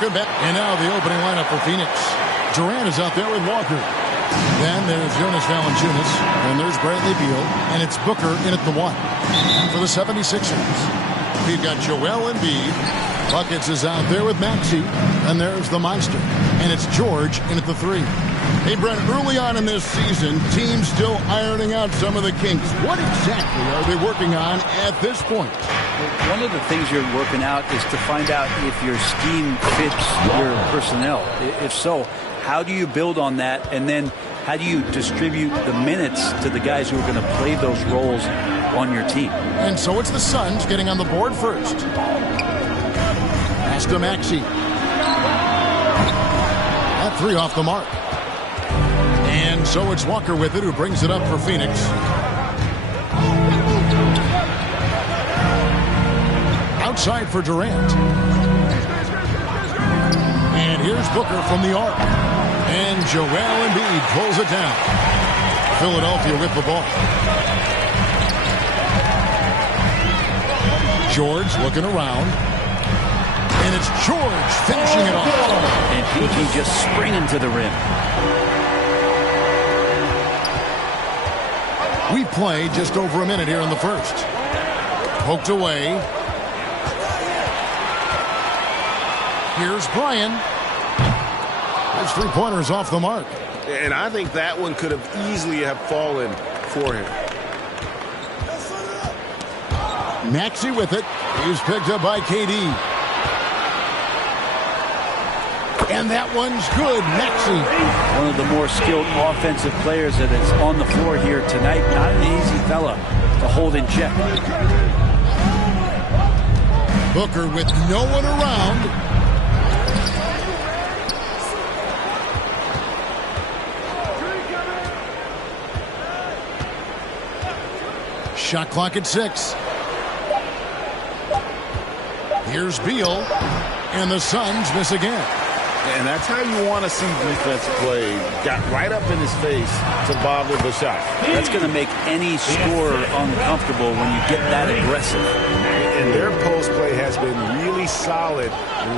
Welcome back. And now the opening lineup for Phoenix. Durant is out there with Walker. Then there's Jonas Valanciunas. And there's Bradley Beal. And it's Booker in at the 1 for the 76ers. We've got Joel Embiid. Buckets is out there with Maxey. And there's the monster. And it's George in at the 3. Hey, Brent, early on in this season, teams still ironing out some of the kinks. What exactly are they working on at this point? One of the things you're working out is to find out if your scheme fits your personnel. If so, how do you build on that? And then how do you distribute the minutes to the guys who are going to play those roles on your team? And so it's the Suns getting on the board first. Pass to Maxey. That 3 off the mark. And so it's Walker with it, who brings it up for Phoenix. Outside for Durant. And here's Booker from the arc. And Joel Embiid pulls it down. Philadelphia with the ball. George looking around. And it's George finishing it off. And PG just springing to the rim. We play just over a minute here in the first. Poked away. Here's Brian. His 3-pointers off the mark. And I think that one could have easily have fallen for him. Maxey with it. He's picked up by KD. And that one's good. Maxey. One of the more skilled offensive players that is on the floor here tonight. Not an easy fella to hold in check. Booker with no one around. Shot clock at 6. Here's Beal. And the Suns miss again. And that's how you want to see defense play. Got right up in his face to bobble the shot. That's going to make any scorer uncomfortable when you get that aggressive. And their post play has been really solid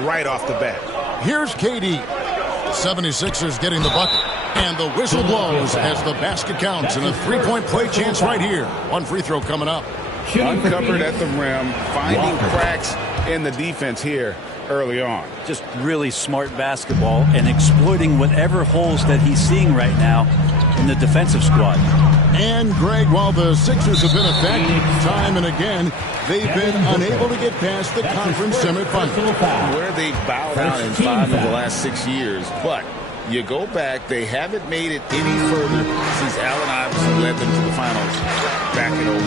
right off the bat. Here's KD. The 76ers getting the bucket. And the whistle blows as the basket counts. And a 3-point play chance right here. One free throw coming up. Uncovered at the rim, finding cracks in the defense here early on. Just really smart basketball and exploiting whatever holes that he's seeing right now in the defensive squad. And, Greg, while the Sixers have been effective time and again, they've been unable to get past the conference semifinals. Where they've bowed out in 5 of the last 6 years. But you go back, they haven't made it any further since Allen Iverson led them to the finals back in 01.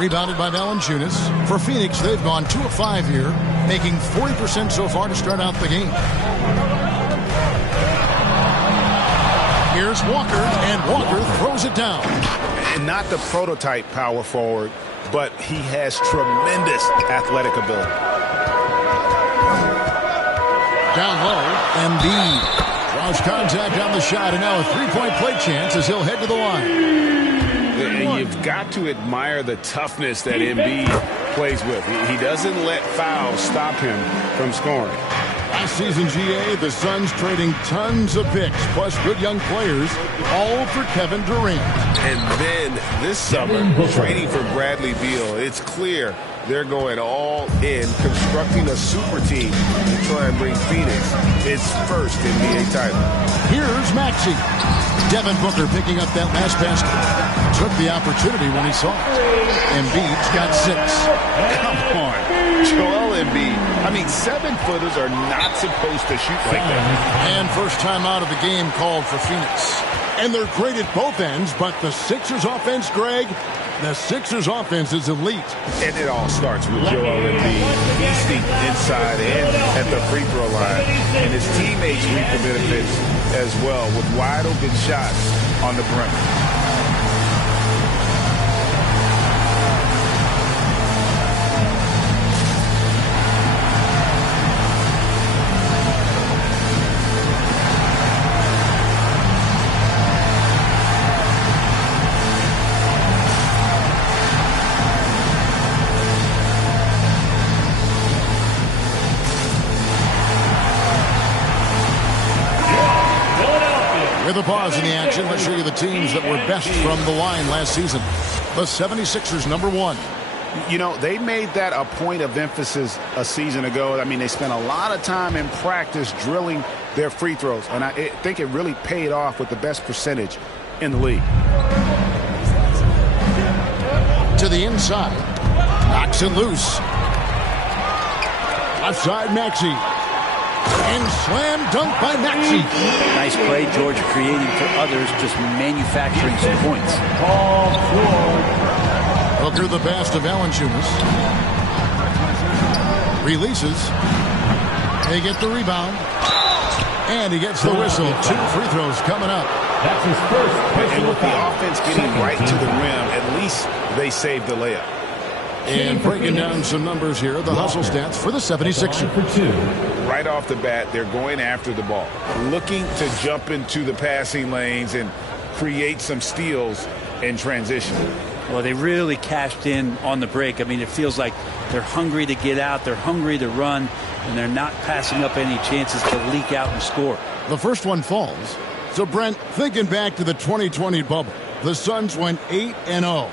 Rebounded by Valanciunas. For Phoenix, they've gone 2 of 5 here, making 40% so far to start out the game. Here's Walker, and Walker throws it down. And not the prototype power forward, but he has tremendous athletic ability. Down low, Embiid draws contact on the shot, and now a 3-point play chance as he'll head to the line. And you've got to admire the toughness that Embiid plays with. He doesn't let fouls stop him from scoring. Last season, GA, the Suns trading tons of picks, plus good young players, all for Kevin Durant. And then this summer, trading for Bradley Beal, it's clear they're going all in, constructing a super team to try and bring Phoenix its first NBA title. Here's Maxey. Devin Booker picking up that last basket. Took the opportunity when he saw it. Embiid's got 6. Come on. Joel Embiid. I mean, 7-footers are not supposed to shoot like that. And first time out of the game called for Phoenix. And they're great at both ends, but the Sixers offense, Greg, the Sixers offense is elite. And it all starts with Joel Embiid feasting inside and at the free throw line. And his teammates reap the benefits as well with wide open shots on the perimeter. With a pause in the action, let's show you the teams that were best from the line last season. The 76ers, number 1. You know, they made that a point of emphasis a season ago. I mean, they spent a lot of time in practice drilling their free throws, and I think it really paid off with the best percentage in the league. To the inside. Knocks it loose. Left side, Maxey. And slam dunk by Maxey. Nice play, George, creating for others, just manufacturing some points. Booker the pass to Valanciunas. Releases. They get the rebound. And he gets the whistle. 2 free throws coming up. That's his first And with the offense getting right to the rim, at least they saved the layup. And breaking down some numbers here, the hustle stats for the 76ers. Right off the bat, they're going after the ball, looking to jump into the passing lanes and create some steals in transition. Well, they really cashed in on the break. I mean, it feels like they're hungry to get out, they're hungry to run, and they're not passing up any chances to leak out and score. The first one falls. So, Brent, thinking back to the 2020 bubble, the Suns went 8-0.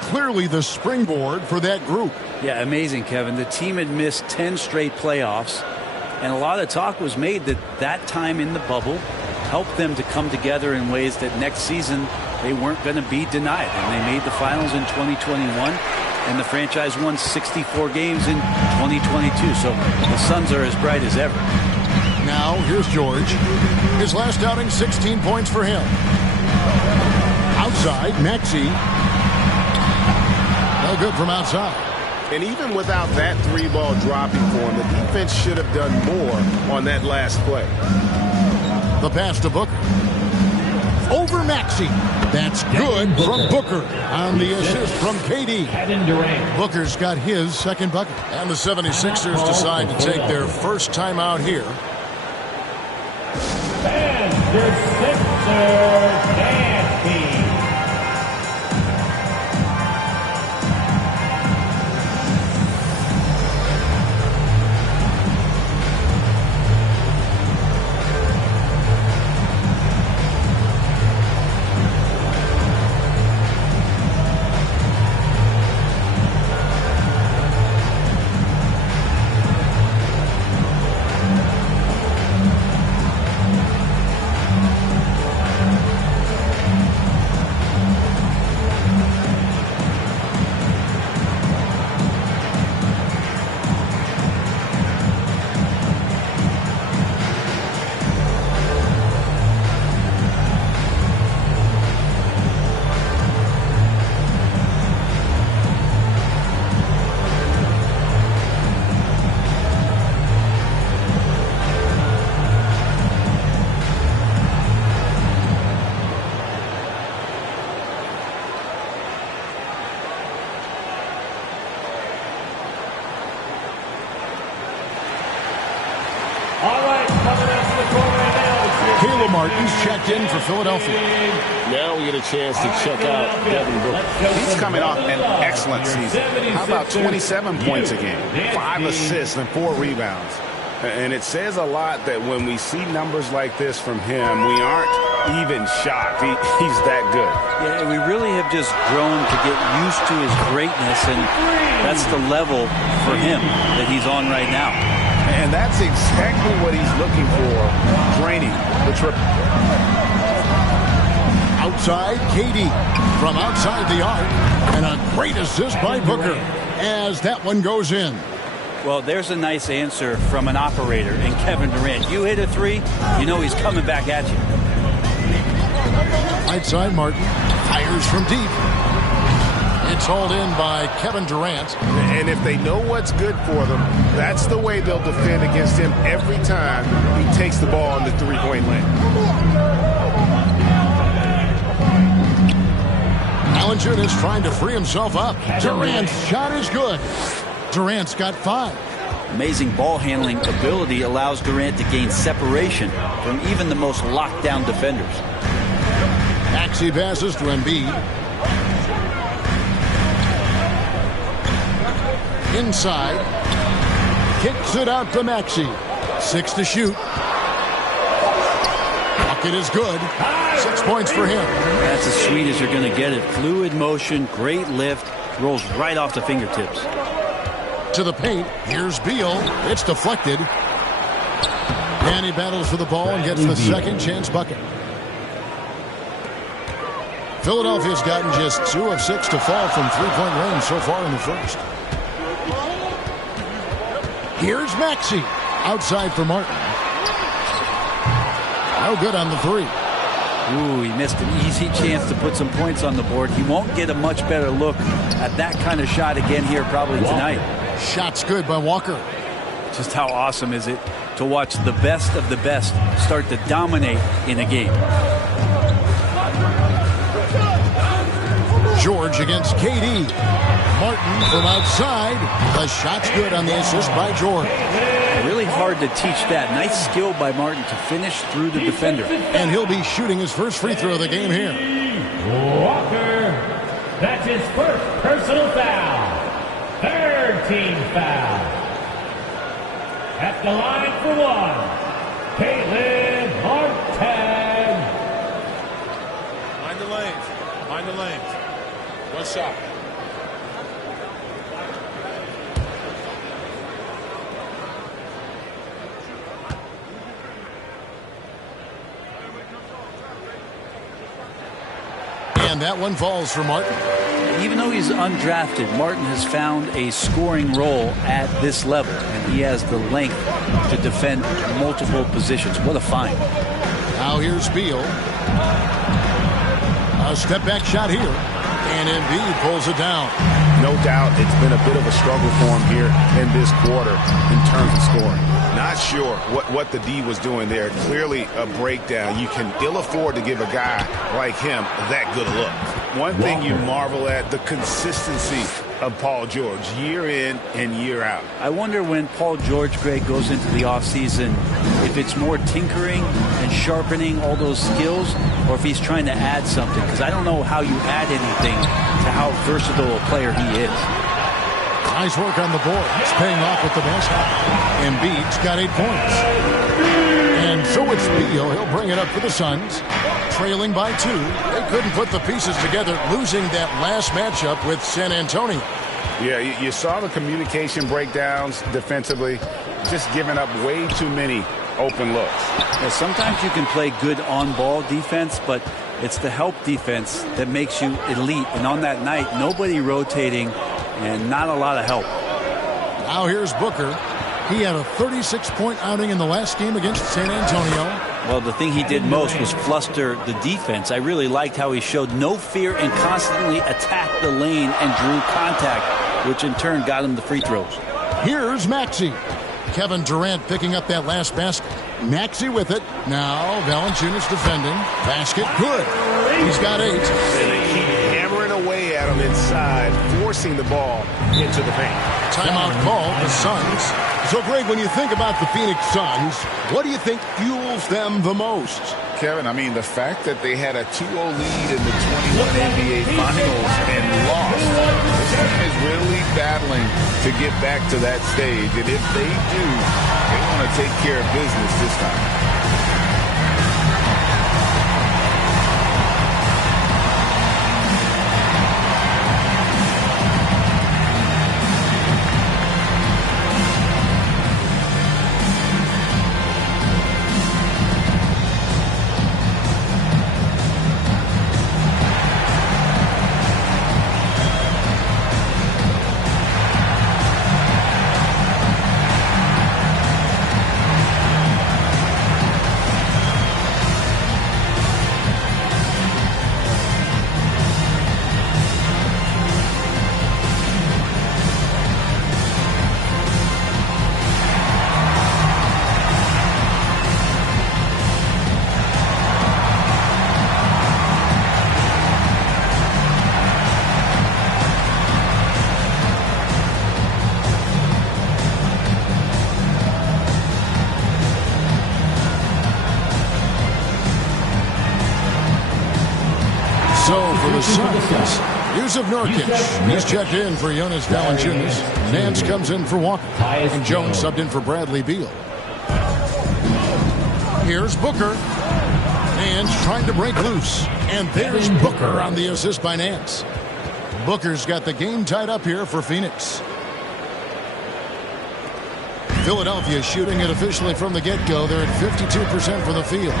Clearly the springboard for that group. Yeah, amazing, Kevin. The team had missed 10 straight playoffs, and a lot of talk was made that time in the bubble helped them to come together in ways that next season they weren't going to be denied. And they made the finals in 2021, and the franchise won 64 games in 2022. So the Suns are as bright as ever. Now, here's George. His last outing, 16 points for him. Outside, Maxey. No good from outside. And even without that 3-ball dropping for him, the defense should have done more on that last play. The pass to Booker. Over Maxey. That's good from Booker on the assist from KD. Booker's got his second bucket. And the 76ers decide to take their first timeout here. And the Sixers Nasty. Caleb Martin's checked in for Philadelphia. Now we get a chance to check out Devin Booker. He's coming off an excellent season. How about 27 points a game, 5 assists, and 4 rebounds? And it says a lot that when we see numbers like this from him, we aren't even shocked. He's that good. Yeah, we really have just grown to get used to his greatness, and that's the level for him that he's on right now. And that's exactly what he's looking for, draining the triple. Outside, KD from outside the arc. And a great assist by Booker as that one goes in. Well, there's a nice answer from an operator in Kevin Durant. You hit a 3, you know he's coming back at you. Right side, Martin fires from deep. It's hauled in by Kevin Durant. And if they know what's good for them, that's the way they'll defend against him every time he takes the ball in the three-point lane. Valanciunas trying to free himself up. Durant's shot is good. Durant's got 5. Amazing ball handling ability allows Durant to gain separation from even the most locked down defenders. Maxey passes to Embiid. Inside. Kicks it out to Maxey. 6 to shoot. A bucket is good. 6 points for him. That's as sweet as you're going to get it. Fluid motion, great lift, rolls right off the fingertips. To the paint. Here's Beal. It's deflected. And he battles for the ball and gets the second chance bucket. Philadelphia's gotten just 2 of 6 to fall from three-point range so far in the first. Here's Maxey. Outside for Martin. No good on the three. Ooh, he missed an easy chance to put some points on the board. He won't get a much better look at that kind of shot again here probably tonight. Shot's good by Walker. Just how awesome is it to watch the best of the best start to dominate in a game. George against KD. Martin from outside. The shot's good on the assist by George. Really hard to teach that. Nice skill by Martin to finish through the defender. And he'll be shooting his first free throw of the game here. Walker. That's his first personal foul. Third team foul. At the line for one, Caleb Martin. Mind the lanes. Mind the lanes. One shot. And that one falls for Martin. Even though he's undrafted, Martin has found a scoring role at this level, and he has the length to defend multiple positions. What a find. Now here's Beal. A step-back shot here. And Embiid pulls it down. No doubt it's been a bit of a struggle for him here in this quarter in terms of scoring. Not sure what the D was doing there. Clearly a breakdown. You can ill afford to give a guy like him that good a look. One thing you marvel at, the consistency of Paul George year in and year out. I wonder when Paul George, Greg, goes into the offseason, if it's more tinkering and sharpening all those skills, or if he's trying to add something. Because I don't know how you add anything to how versatile a player he is. Nice work on the board. It's paying off with the basket. Embiid's got 8 points. And so it's Beal. He'll bring it up for the Suns. Trailing by 2. They couldn't put the pieces together, losing that last matchup with San Antonio. Yeah, you saw the communication breakdowns defensively, just giving up way too many open looks. Yeah, sometimes you can play good on-ball defense, but it's the help defense that makes you elite. And on that night, nobody rotating and not a lot of help. Now here's Booker. He had a 36-point outing in the last game against San Antonio. Well, the thing he did most was fluster the defense. I really liked how he showed no fear and constantly attacked the lane and drew contact, which in turn got him the free throws. Here's Maxey. Kevin Durant picking up that last basket. Maxey with it. Now Valanciunas defending. Basket good. He's got 8. And they keep hammering away at him inside, forcing the ball into the paint. Timeout call, the Suns. So, Greg, when you think about the Phoenix Suns, what do you think fuels them the most? Kevin, I mean, the fact that they had a 2-0 lead in the 21 NBA Finals and lost. This team is really battling to get back to that stage. And if they do, they want to take care of business this time. Yusuf Nurkic, he's checked in for Jonas Valanciunas. Nance comes in for Walker. And Jones subbed in for Bradley Beal. Here's Booker. trying to break loose. And there's Booker on the assist by Nance. Booker's got the game tied up here for Phoenix. Philadelphia shooting it officially from the get-go. They're at 52% for the field.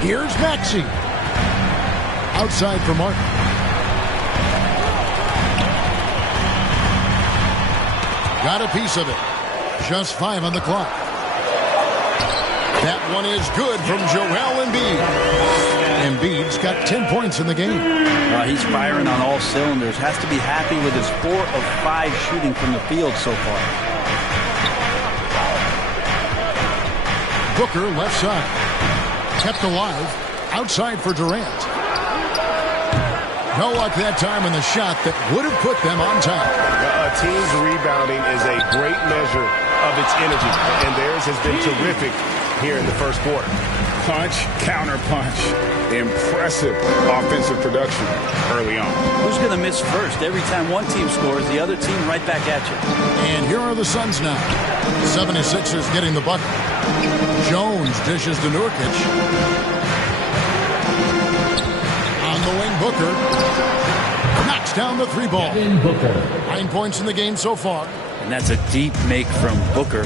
Here's Maxey. Outside for Martin. Got a piece of it. Just 5 on the clock. That one is good from Joel Embiid. Embiid's got 10 points in the game. He's firing on all cylinders. Has to be happy with his 4 of 5 shooting from the field so far. Booker left side. Kept alive. Outside for Durant. No luck that time in the shot that would have put them on top. A team's rebounding is a great measure of its energy, and theirs has been terrific here in the first quarter. Punch, counter punch. Impressive offensive production early on. Who's going to miss first? Every time one team scores, the other team right back at you. And here are the Suns now. 76ers getting the bucket. Jones dishes to Nurkic. On the wing, Booker knocks down the 3 ball. 9 points in the game so far. And that's a deep make from Booker.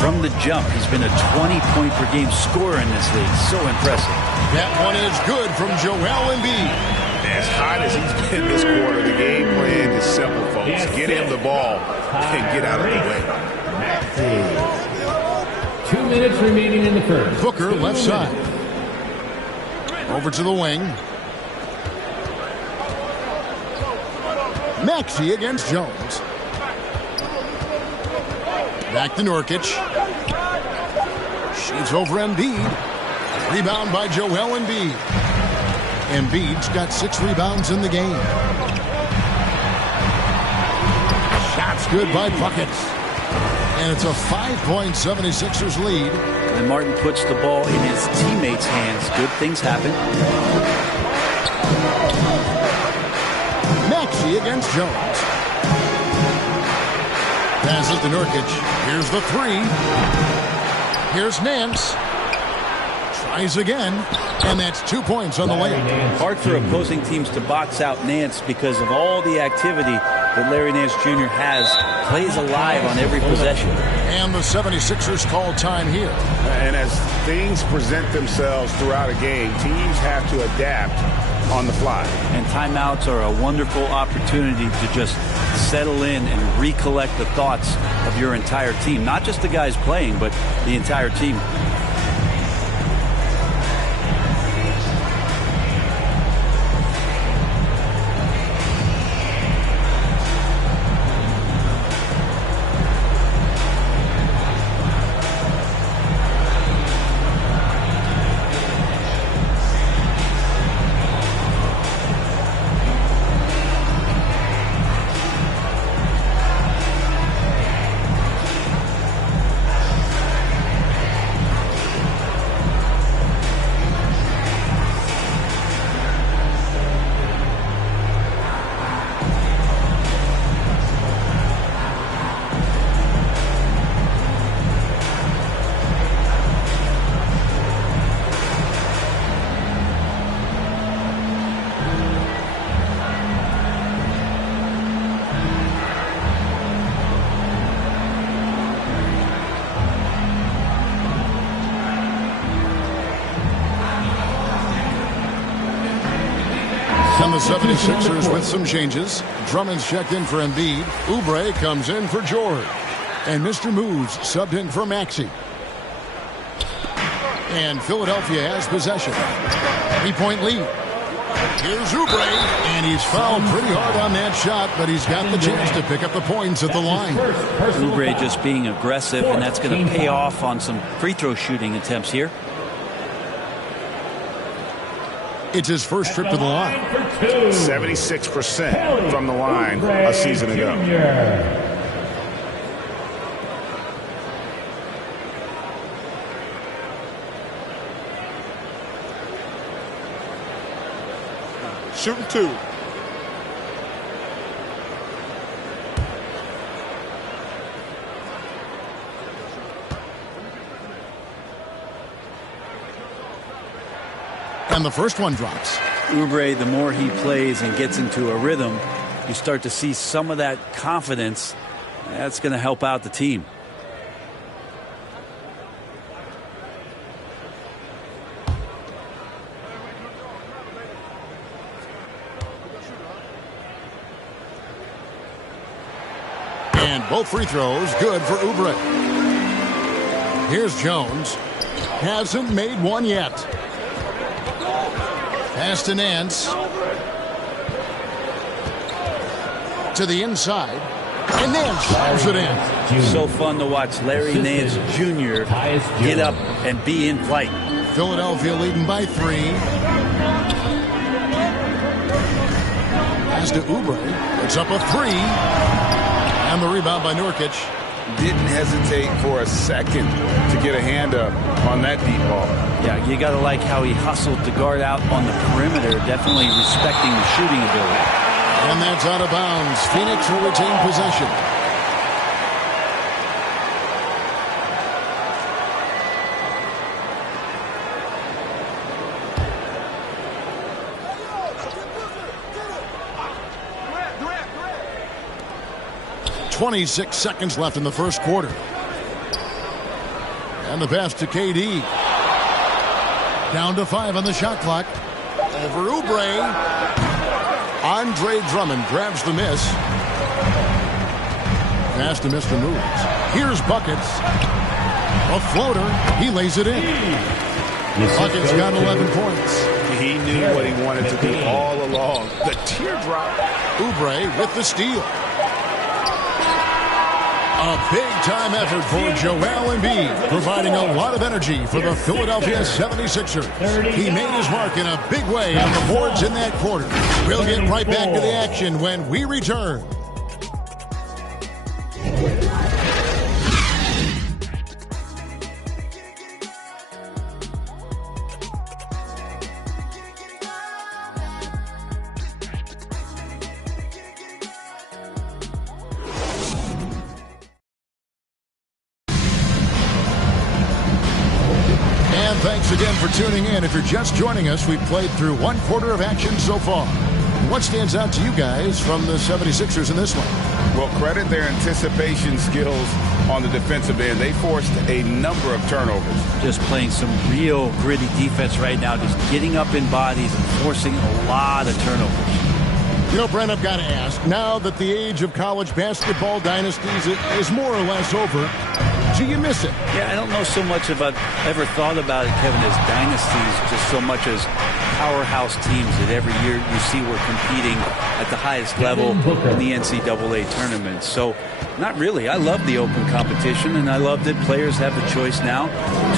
From the jump, he's been a 20-point-per-game scorer in this league. So impressive. That one is good from Joel Embiid. As hot as he's been this quarter, the game plan is simple, folks. Get him the ball and get out of the way. 2 minutes remaining in the first. Booker left side. Over to the wing. Maxey against Jones. Back to Nurkic. Shoots over Embiid. Rebound by Joel Embiid. Embiid's got 6 rebounds in the game. Shots good by Buckets. And it's a 5-point 76ers lead. And Martin puts the ball in his teammates' hands. Good things happen. Maxey against Jones. Passes to Nurkic. Here's the 3. Here's Nance. Tries again. And that's 2 points on the layup. Hard for opposing teams to box out Nance because of all the activity that Larry Nance Jr. has. Plays alive on every possession. And the 76ers call time here. And as things present themselves throughout a game, teams have to adapt on the fly. And timeouts are a wonderful opportunity to just settle in and recollect the thoughts of your entire team. Not just the guys playing, but the entire team. And the 76ers with some changes. Drummond's checked in for Embiid. Oubre comes in for George. And Mr. Moves subbed in for Maxey. And Philadelphia has possession. 3-point lead. Here's Oubre. And he's fouled pretty hard on that shot, but he's got the chance to pick up the points at the line. Oubre just being aggressive, and that's going to pay off on some free throw shooting attempts here. It's his first trip to the line. 76% from the line a season ago. Shooting 2. And the first one drops. Oubre, the more he plays and gets into a rhythm, you start to see some of that confidence. That's going to help out the team. And both free throws good for Oubre. Here's Jones. Hasn't made one yet. Pass to Nance. To the inside. And Nance slams it in. So fun to watch Larry Nance Jr. get up and be in flight. Philadelphia leading by 3. Pass to Oubre. It's up a 3. And the rebound by Nurkic. Didn't hesitate for a second to get a hand up on that deep ball. Yeah, you got to like how he hustled to guard out on the perimeter, definitely respecting the shooting ability. And that's out of bounds. Phoenix will retain possession. .26 seconds left in the first quarter. And the pass to KD. Down to 5 on the shot clock. Over Oubre. Andre Drummond grabs the miss. Pass to Mr. Moves. Here's Buckets. A floater. He lays it in. Buckets got 11 points. He knew what he wanted to do all along. The teardrop. Oubre with the steal. A big-time effort for Joel Embiid, providing a lot of energy for the Philadelphia 76ers. He made his mark in a big way on the boards in that quarter. We'll get right back to the action when we return. Thanks again for tuning in. If you're just joining us, we've played through one quarter of action so far. What stands out to you guys from the 76ers in this one? Well, credit their anticipation skills on the defensive end. They forced a number of turnovers. Just playing some real gritty defense right now, just getting up in bodies and forcing a lot of turnovers. You know, Brent, I've got to ask, now that the age of college basketball dynasties is more or less over, do you miss it? Yeah, I don't know so much if I've ever thought about it, Kevin, as dynasties, just so much as powerhouse teams that every year you see we're competing at the highest level in the NCAA tournament. So, not really. I love the open competition, and I love that players have the choice now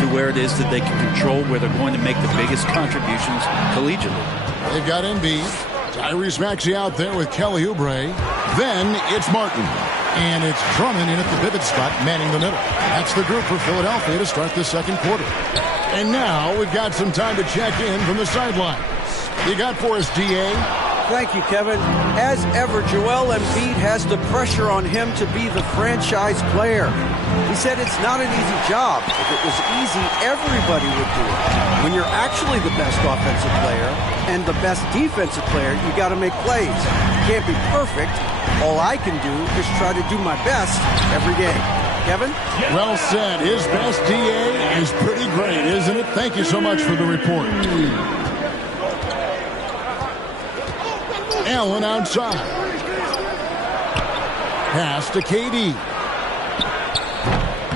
to where it is that they can control where they're going to make the biggest contributions collegiately. They've got Embiid, Tyrese Maxey out there with Kelly Oubre. Then it's Martin. And it's Drummond in at the pivot spot, manning the middle. That's the group for Philadelphia to start the second quarter. And now we've got some time to check in from the sidelines. You got for us, D.A.? Thank you, Kevin. As ever, Joel Embiid has the pressure on him to be the franchise player. He said it's not an easy job. If it was easy, everybody would do it. When you're actually the best offensive player and the best defensive player, you got to make plays. You can't be perfect. All I can do is try to do my best every game. Kevin? Well said. His best DA is pretty great, isn't it? Thank you so much for the report. Allen outside. Pass to KD.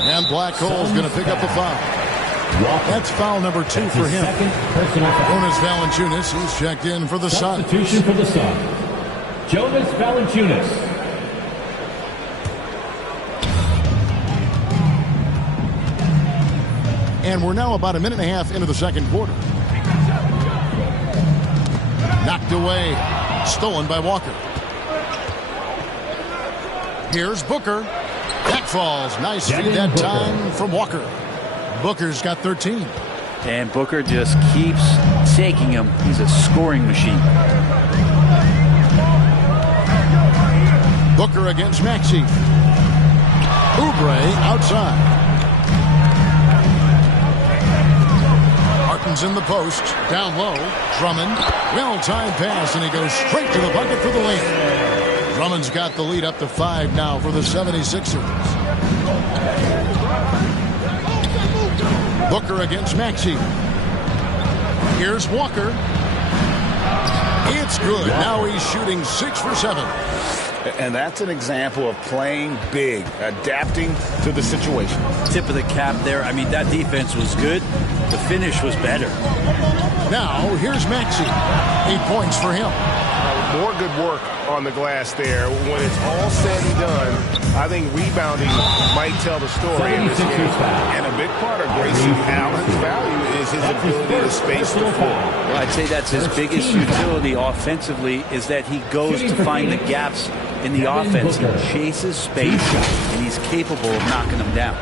And Black Hole's going to pick up the foul. That's foul number 2 for him. Jonas Valanciunas, who's checked in for the Suns. Substitution for the Suns. Jonas Valanciunas. And we're now about a minute and a half into the second quarter. Knocked away. Stolen by Walker. Here's Booker. That falls. Nice feed that time from Walker. Booker's got 13. And Booker just keeps taking him. He's a scoring machine. Booker against Maxey. Oubre outside. Martin Drummond's in the post. Down low. Drummond. Well-timed pass, and he goes straight to the bucket for the layup. Drummond's got the lead up to 5 now for the 76ers. Booker against Maxey. Here's Walker. It's good. Now he's shooting 6 for 7. And that's an example of playing big, adapting to the situation. Tip of the cap there. I mean, that defense was good. The finish was better. Now, here's Maxey. 8 points for him. More good work on the glass there. When it's all said and done, I think rebounding might tell the story in this game. And a big part of Grayson Allen's value is his ability to space the floor. Well, I'd say that's his biggest utility offensively, is that he goes to find the gaps in the offense. He chases space, and he's capable of knocking them down.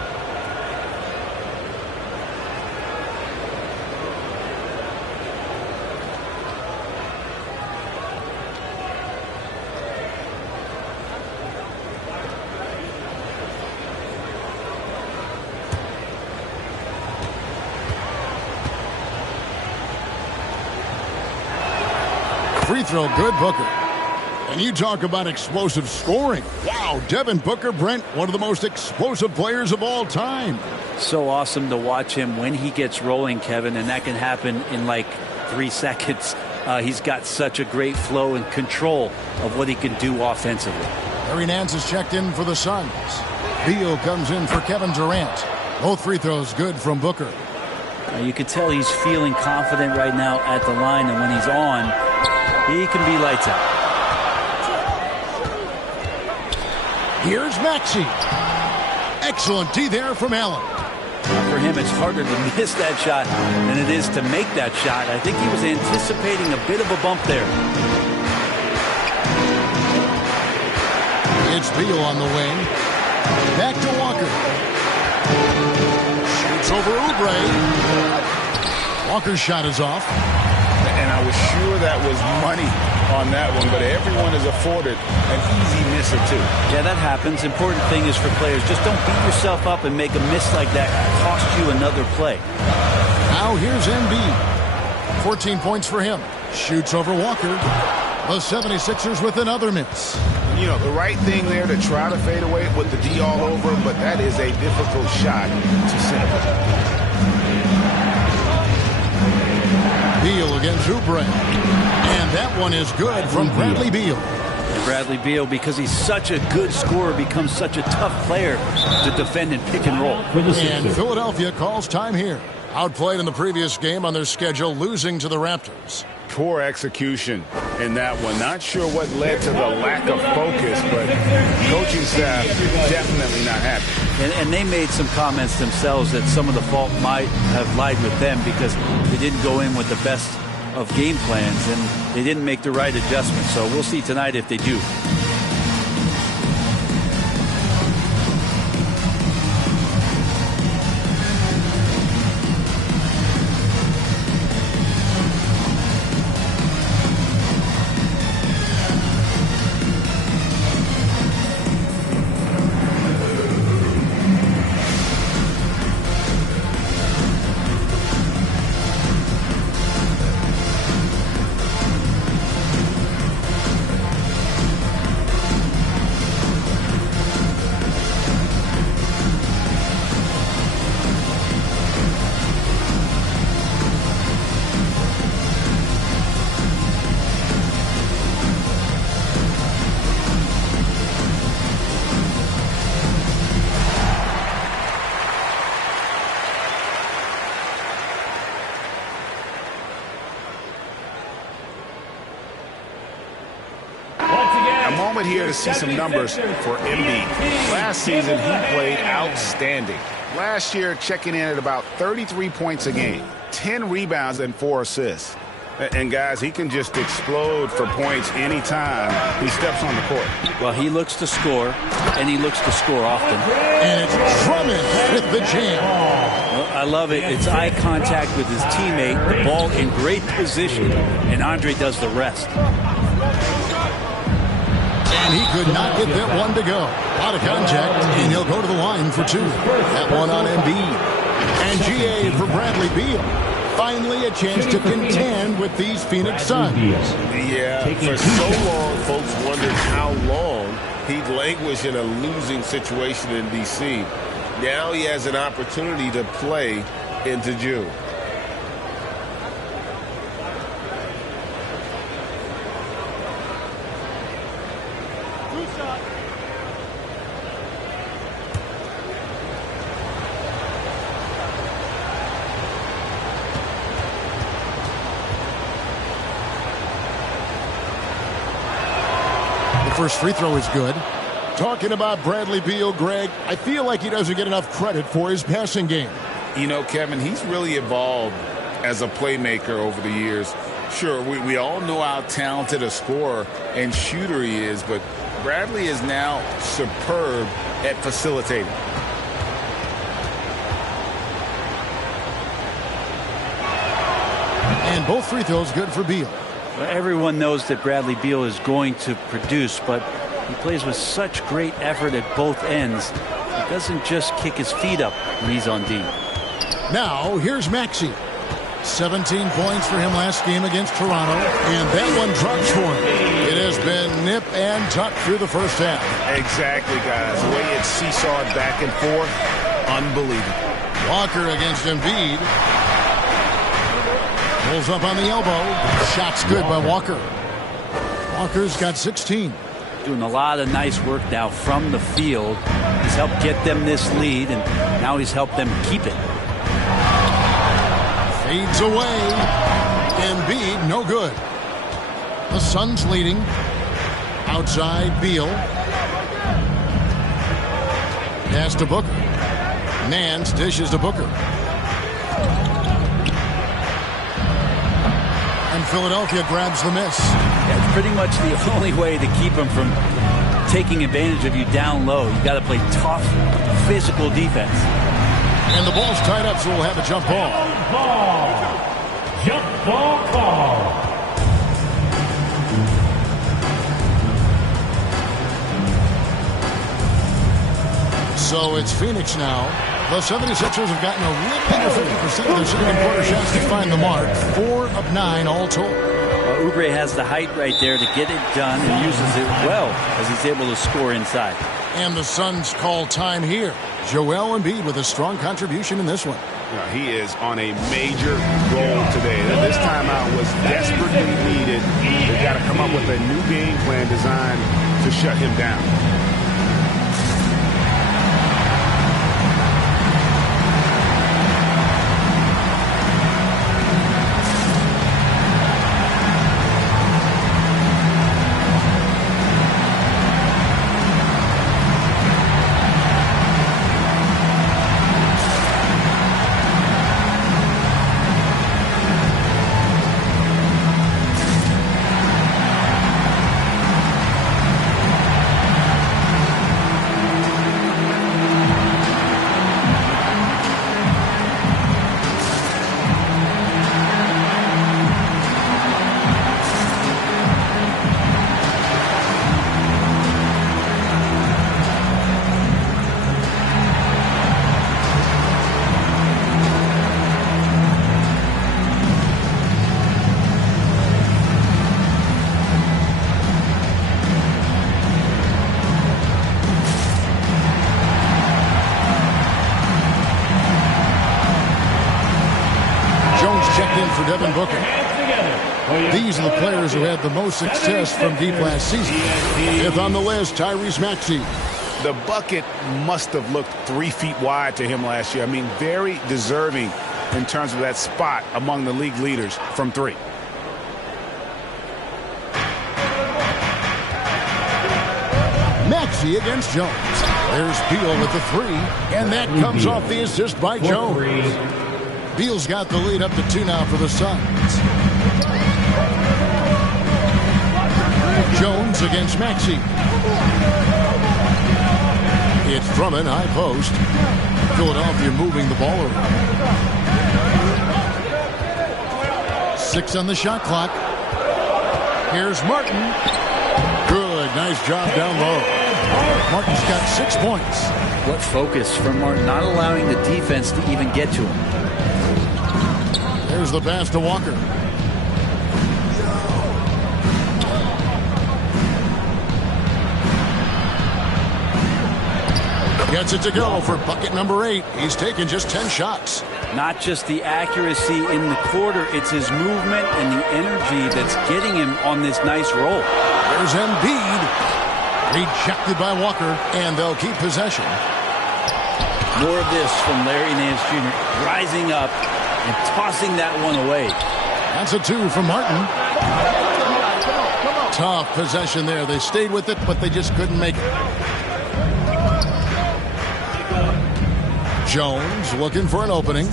Free throw, good, Booker. And you talk about explosive scoring. Wow, Devin Booker, Brent, one of the most explosive players of all time. So awesome to watch him when he gets rolling, Kevin, and that can happen in like 3 seconds. He's got such a great flow and control of what he can do offensively. Larry Nance is checked in for the Suns. Beal comes in for Kevin Durant. Both free throws good from Booker. You can tell he's feeling confident right now at the line, and when he's on, he can be lights out. Here's Maxey. Excellent D there from Allen. For him, it's harder to miss that shot than it is to make that shot. I think he was anticipating a bit of a bump there. It's Beal on the wing. Back to Walker. Shoots over Oubre. Walker's shot is off. And I was sure that was money on that one, but everyone is afforded an easy miss or two. Yeah, that happens. Important thing is for players, just don't beat yourself up and make a miss like that cost you another play. Now here's Embiid. 14 points for him. Shoots over Walker. The 76ers with another miss. You know, the right thing there to try to fade away with the D all over, but that is a difficult shot to send. Beal against Oubre. And that one is good from Bradley Beal. Bradley Beal, because he's such a good scorer, becomes such a tough player to defend and pick and roll. And Philadelphia calls time here. Outplayed in the previous game on their schedule, losing to the Raptors. Poor execution in that one. Not sure what led to the lack of focus, but coaching staff definitely not happy. And they made some comments themselves that some of the fault might have lied with them because they didn't go in with the best of game plans and they didn't make the right adjustments. So we'll see tonight if they do. Here to see some numbers for Embiid. Last season, he played outstanding. Last year, checking in at about 33 points a game, 10 rebounds and 4 assists. And guys, he can just explode for points anytime he steps on the court. Well, he looks to score, and he looks to score often. And it's Drummond with the jam. Well, I love it. It's eye contact with his teammate, the ball in great position, and Andre does the rest. And he could not get that one to go. Out of contact, and he'll go to the line for 2. That one on Embiid. And GA for Bradley Beal. finally a chance to contend with these Phoenix Suns. Yeah, for so long, folks wondered how long he'd languish in a losing situation in D.C. Now he has an opportunity to play into June. First free throw is good. Talking about Bradley Beal, Greg, I feel like he doesn't get enough credit for his passing game. You know, Kevin, he's really evolved as a playmaker over the years. Sure, we all know how talented a scorer and shooter he is, but Bradley is now superb at facilitating. And both free throws good for Beal. Everyone knows that Bradley Beal is going to produce, but he plays with such great effort at both ends. He doesn't just kick his feet up when he's on D. Now, here's Maxey. 17 points for him last game against Toronto, and that one drops for him. It has been nip and tuck through the first half. Exactly, guys. The way it's seesawed back and forth, unbelievable. Walker against Embiid. Pulls up on the elbow. Shot's good by Walker. Walker's got 16. Doing a lot of nice work now from the field. He's helped get them this lead, and now he's helped them keep it. Fades away. Embiid, no good. The Suns leading. Outside, Beal. Pass to Booker. Nance dishes to Booker. And Philadelphia grabs the miss. That's pretty much the only way to keep him from taking advantage of you down low. You got to play tough, physical defense. And the ball's tied up, so we'll have a jump ball. Jump ball call. So it's Phoenix now. The 76ers have gotten a little under 50% of their second quarter shots to find the mark. 4 of 9 all told. Oubre has the height right there to get it done and uses it well as he's able to score inside. And the Suns call time here. Joel Embiid with a strong contribution in this one. He is on a major roll today. This timeout was desperately needed. They've got to come up with a new game plan designed to shut him down. For Devin Booker. These are the players who had the most success from deep last season. Fifth on the list, Tyrese Maxey. The bucket must have looked 3 feet wide to him last year. I mean, very deserving in terms of that spot among the league leaders from 3. Maxey against Jones. There's Beal with the 3, and that comes off the assist by Jones. Beal's got the lead up to 2 now for the Suns. Jones against Maxey. It's Drummond, high post. Philadelphia moving the ball around. 6 on the shot clock. Here's Martin. Good, nice job down low. Martin's got 6 points. What focus from Martin, not allowing the defense to even get to him. There's the pass to Walker. Gets it to go for bucket number 8. He's taken just 10 shots. Not just the accuracy in the quarter, it's his movement and the energy that's getting him on this nice roll. There's Embiid. Rejected by Walker, and they'll keep possession. More of this from Larry Nance Jr. Rising up and tossing that one away. That's a 2 from Martin. Tough possession there. They stayed with it, but they just couldn't make it. Jones looking for an opening.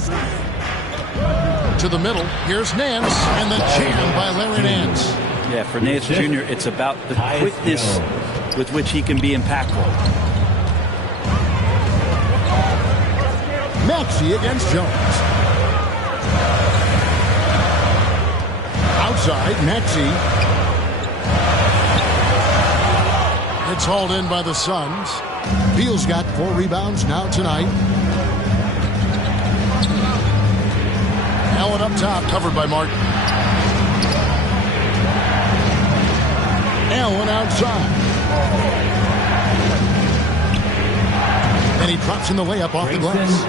To the middle. Here's Nance, and the jam by Larry Nance. Yeah, for Nance Jr., it's about the quickness with which he can be impactful. Maxey against Jones. Outside, Maxey. It's hauled in by the Suns. Beal's got 4 rebounds now tonight. Allen up top, covered by Martin. Allen outside. And he drops in the layup off the glass.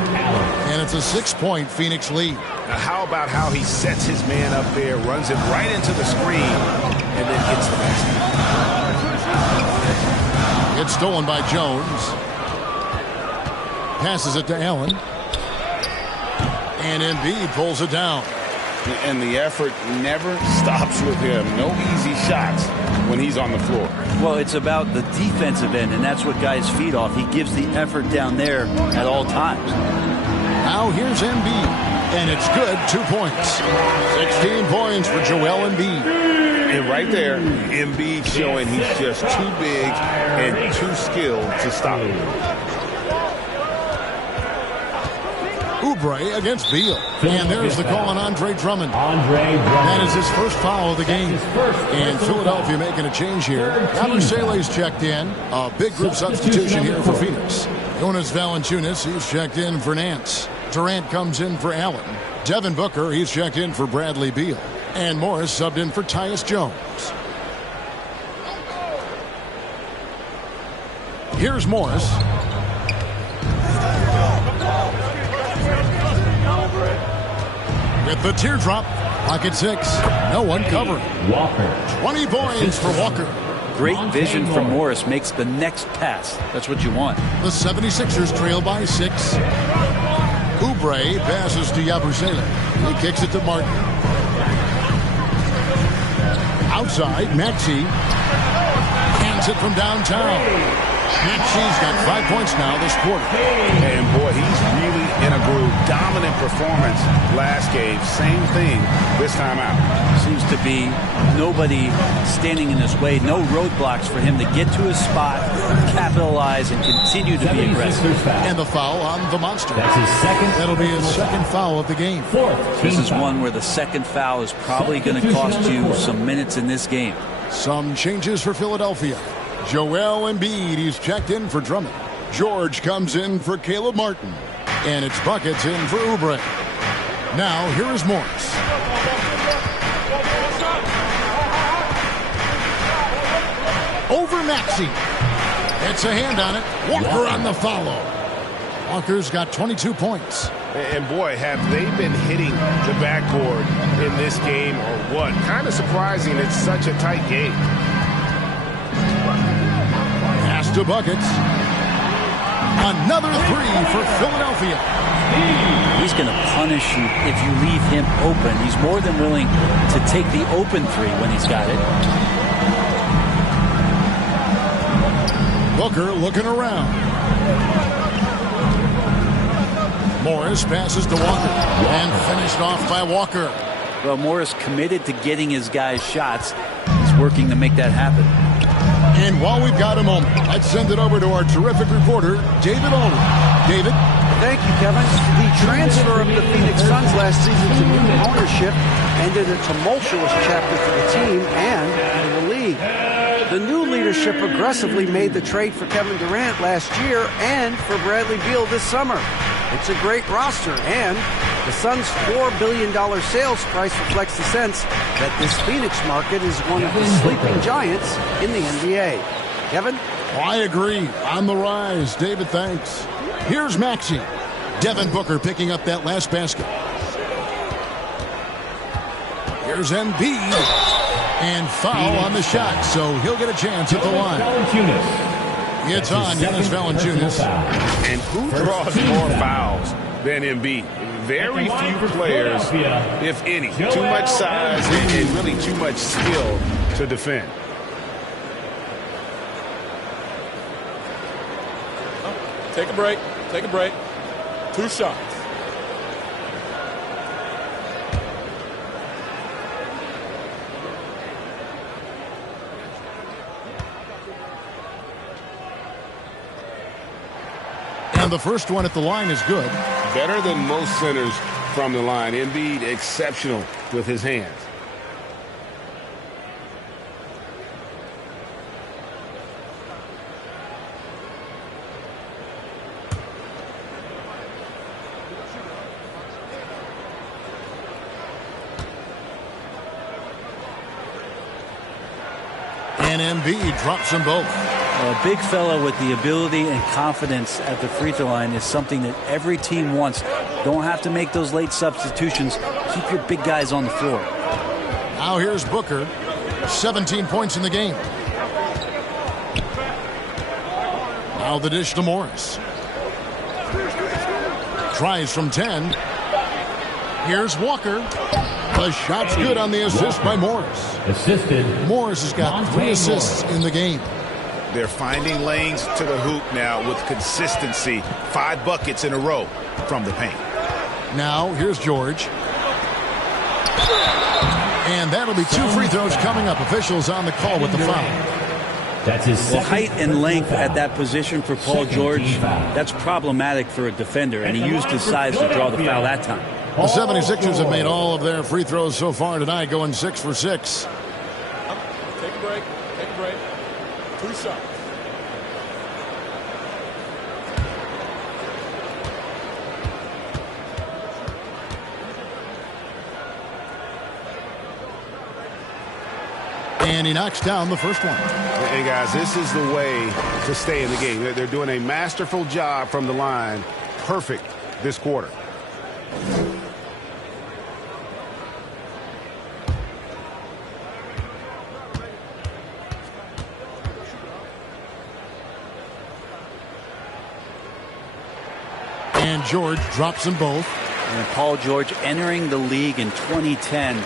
And it's a 6-point Phoenix lead. Now how about how he sets his man up there, runs it right into the screen, and then gets the basket. It's stolen by Jones. Passes it to Allen. And Embiid pulls it down. And the effort never stops with him. No easy shots when he's on the floor. Well, it's about the defensive end, and that's what guys feed off. He gives the effort down there at all times. Now here's Embiid, and it's good, 2 points. 16 points for Joel Embiid. And right there, Embiid showing he's just too big and too skilled to stop him. Oubre against Beal. And there's the call on Andre Drummond. Andre Drummond. That is his first foul of the game. And Philadelphia making a change here. Yabusele's checked in. A big group substitution here for Phoenix. Jonas Valanciunas, he's checked in for Nance. Durant comes in for Allen. Devin Booker, he's checked in for Bradley Beal. And Morris subbed in for Tyus Jones. Here's Morris. With the teardrop, pocket 6. No one covering. Walker. 20 points for Walker. Great vision from Morris makes the next pass. That's what you want. The 76ers trail by 6. Oubre passes to Yabusele. He kicks it to Martin. Outside, Maxey hands it from downtown. Maxey's got 5 points now this quarter. And boy, he's really in a groove. Dominant performance last game. Same thing this time out. Seems to be nobody standing in his way. No roadblocks for him to get to his spot, capitalize, and continue to be aggressive. And the foul on the Monster. That's his second. That'll be his second foul of the game. This is one where the second foul is probably going to cost you some minutes in this game. Some changes for Philadelphia. Joel Embiid, he's checked in for Drummond. George comes in for Caleb Martin. And it's buckets in for Oubre. Now, here is Morris. Over Maxey. It's a hand on it. Walker on the follow. Walker's got 22 points. And boy, have they been hitting the backboard in this game or what? Kind of surprising. It's such a tight game. Pass to buckets. Another 3 for Philadelphia. He's going to punish you if you leave him open. He's more than willing to take the open 3 when he's got it. Booker looking around. Morris passes to Walker. And finished off by Walker. Well, Morris committed to getting his guys shots. He's working to make that happen. And while we've got a moment, let's send it over to our terrific reporter, David Olin. David? Thank you, Kevin. The transfer of the Phoenix Suns last season to new ownership ended a tumultuous chapter for the team and for the league. The new leadership aggressively made the trade for Kevin Durant last year and for Bradley Beal this summer. It's a great roster, and The Suns' $4 billion sales price reflects the sense that this Phoenix market is one of the sleeping giants in the NBA. Kevin? I agree. On the rise. David, thanks. Here's Maxey. Devin Booker picking up that last basket. Here's Embiid. And foul on the shot, so he'll get a chance at the line. It's on Jonas Valanciunas. And who draws more fouls than Embiid? Very few players, if any. Too much size and really too much skill to defend. Take a break. Take a break. 2 shots. And the first one at the line is good. Better than most centers from the line. Embiid exceptional with his hands. And Embiid drops them both. A big fella with the ability and confidence at the free throw line is something that every team wants. Don't have to make those late substitutions. Keep your big guys on the floor. Now here's Booker. 17 points in the game. Now the dish to Morris. Tries from 10. Here's Walker. The shot's good on the assist by Morris. Assisted. Morris has got 3 assists in the game. They're finding lanes to the hoop now with consistency. 5 buckets in a row from the paint. Now, here's George. And that'll be 2 free throws coming up. Officials on the call with the foul. That's his Well, height and length at that position for Paul George, that's problematic for a defender, and he used his size to draw the foul that time. The 76ers have made all of their free throws so far tonight, going 6 for 6. Take a break. Take a break. 2 shots. And he knocks down the first one. And guys, this is the way to stay in the game. They're doing a masterful job from the line. Perfect this quarter. And George drops them both. And Paul George entering the league in 2010.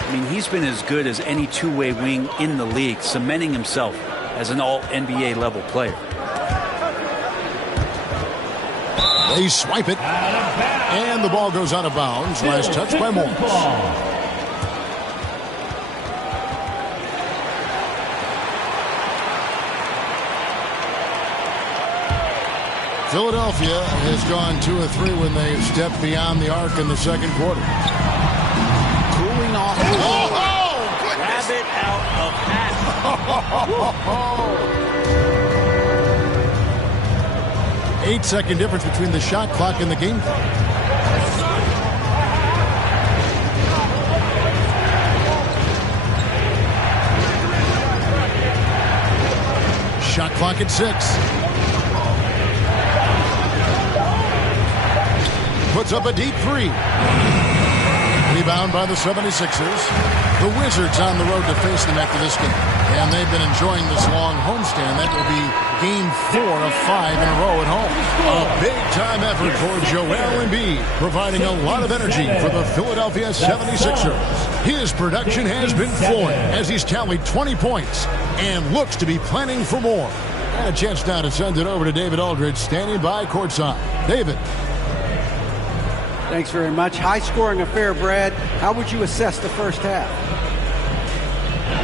I mean, he's been as good as any two-way wing in the league, cementing himself as an all-NBA level player. They swipe it. And the ball goes out of bounds. Last touch by Morris. Philadelphia has gone 2 of 3 when they stepped beyond the arc in the second quarter. Cooling off. Grab it out of hat. 8-second difference between the shot clock and the game clock. Shot clock at 6. Puts up a deep 3. Rebound by the 76ers. The Wizards on the road to face them after this game. And they've been enjoying this long homestand. That will be game 4 of 5 in a row at home. A big-time effort for Joel Embiid, providing a lot of energy for the Philadelphia 76ers. His production has been flowing as he's tallied 20 points and looks to be planning for more. And a chance now to send it over to David Aldridge, standing by courtside. David. Thanks very much. High-scoring affair, Brad. How would you assess the first half?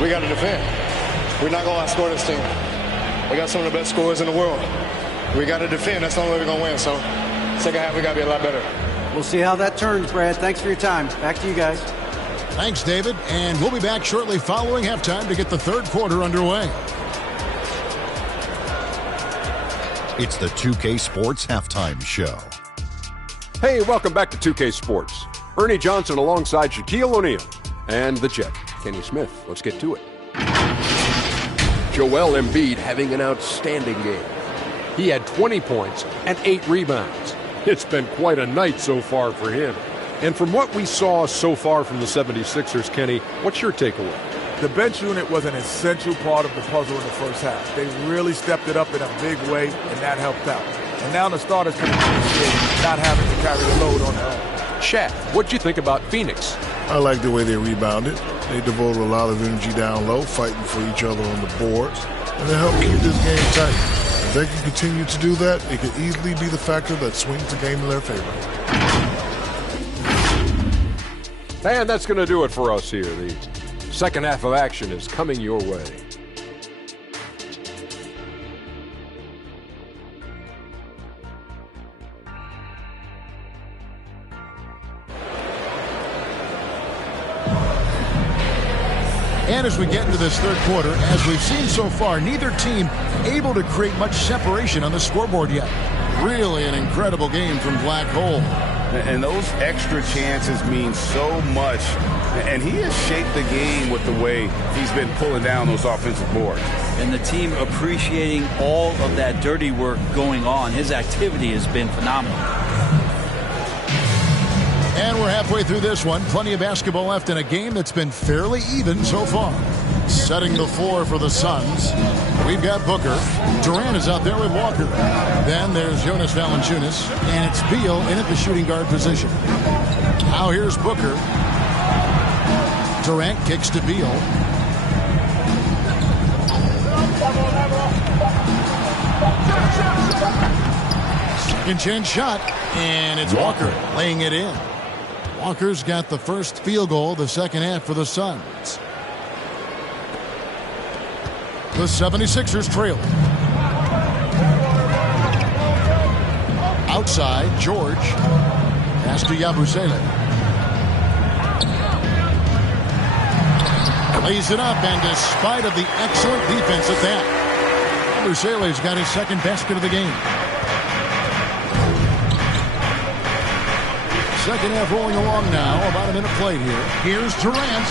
We got to defend. We're not going to outscore this team. We got some of the best scorers in the world. We got to defend. That's the only way we're going to win. So, second half, we got to be a lot better. We'll see how that turns, Brad. Thanks for your time. Back to you guys. Thanks, David. And we'll be back shortly following halftime to get the third quarter underway. It's the 2K Sports Halftime Show. Hey, welcome back to 2K Sports. Ernie Johnson alongside Shaquille O'Neal. And the Jet, Kenny Smith. Let's get to it. Joel Embiid having an outstanding game. He had 20 points and 8 rebounds. It's been quite a night so far for him. And from what we saw so far from the 76ers, Kenny, what's your takeaway? The bench unit was an essential part of the puzzle in the first half. They really stepped it up in a big way, and that helped out. And now the starters can appreciate not having to carry the load on their own. Shaq, what'd you think about Phoenix? I like the way they rebounded. They devoted a lot of energy down low, fighting for each other on the boards, and they helped keep this game tight. If they can continue to do that, it could easily be the factor that swings the game in their favor. And that's going to do it for us here. The second half of action is coming your way. And as we get into this third quarter, as we've seen so far, neither team able to create much separation on the scoreboard yet. Really an incredible game from Black Hole. And those extra chances mean so much. And he has shaped the game with the way he's been pulling down those offensive boards. And the team appreciating all of that dirty work going on. His activity has been phenomenal. And we're halfway through this one. Plenty of basketball left in a game that's been fairly even so far. Setting the floor for the Suns, we've got Booker. Durant is out there with Walker. Then there's Jonas Valanciunas, and it's Beal in at the shooting guard position. Now here's Booker. Durant kicks to Beal. Second chance shot, and it's Walker laying it in. Walker's got the first field goal of the second half for the Suns. The 76ers trail. Outside, George. Pass to Yabusele. Lays it up, and despite of the excellent defense at that, Yabusele's got his second basket of the game. Second half rolling along now. About a minute played here. Here's Durant.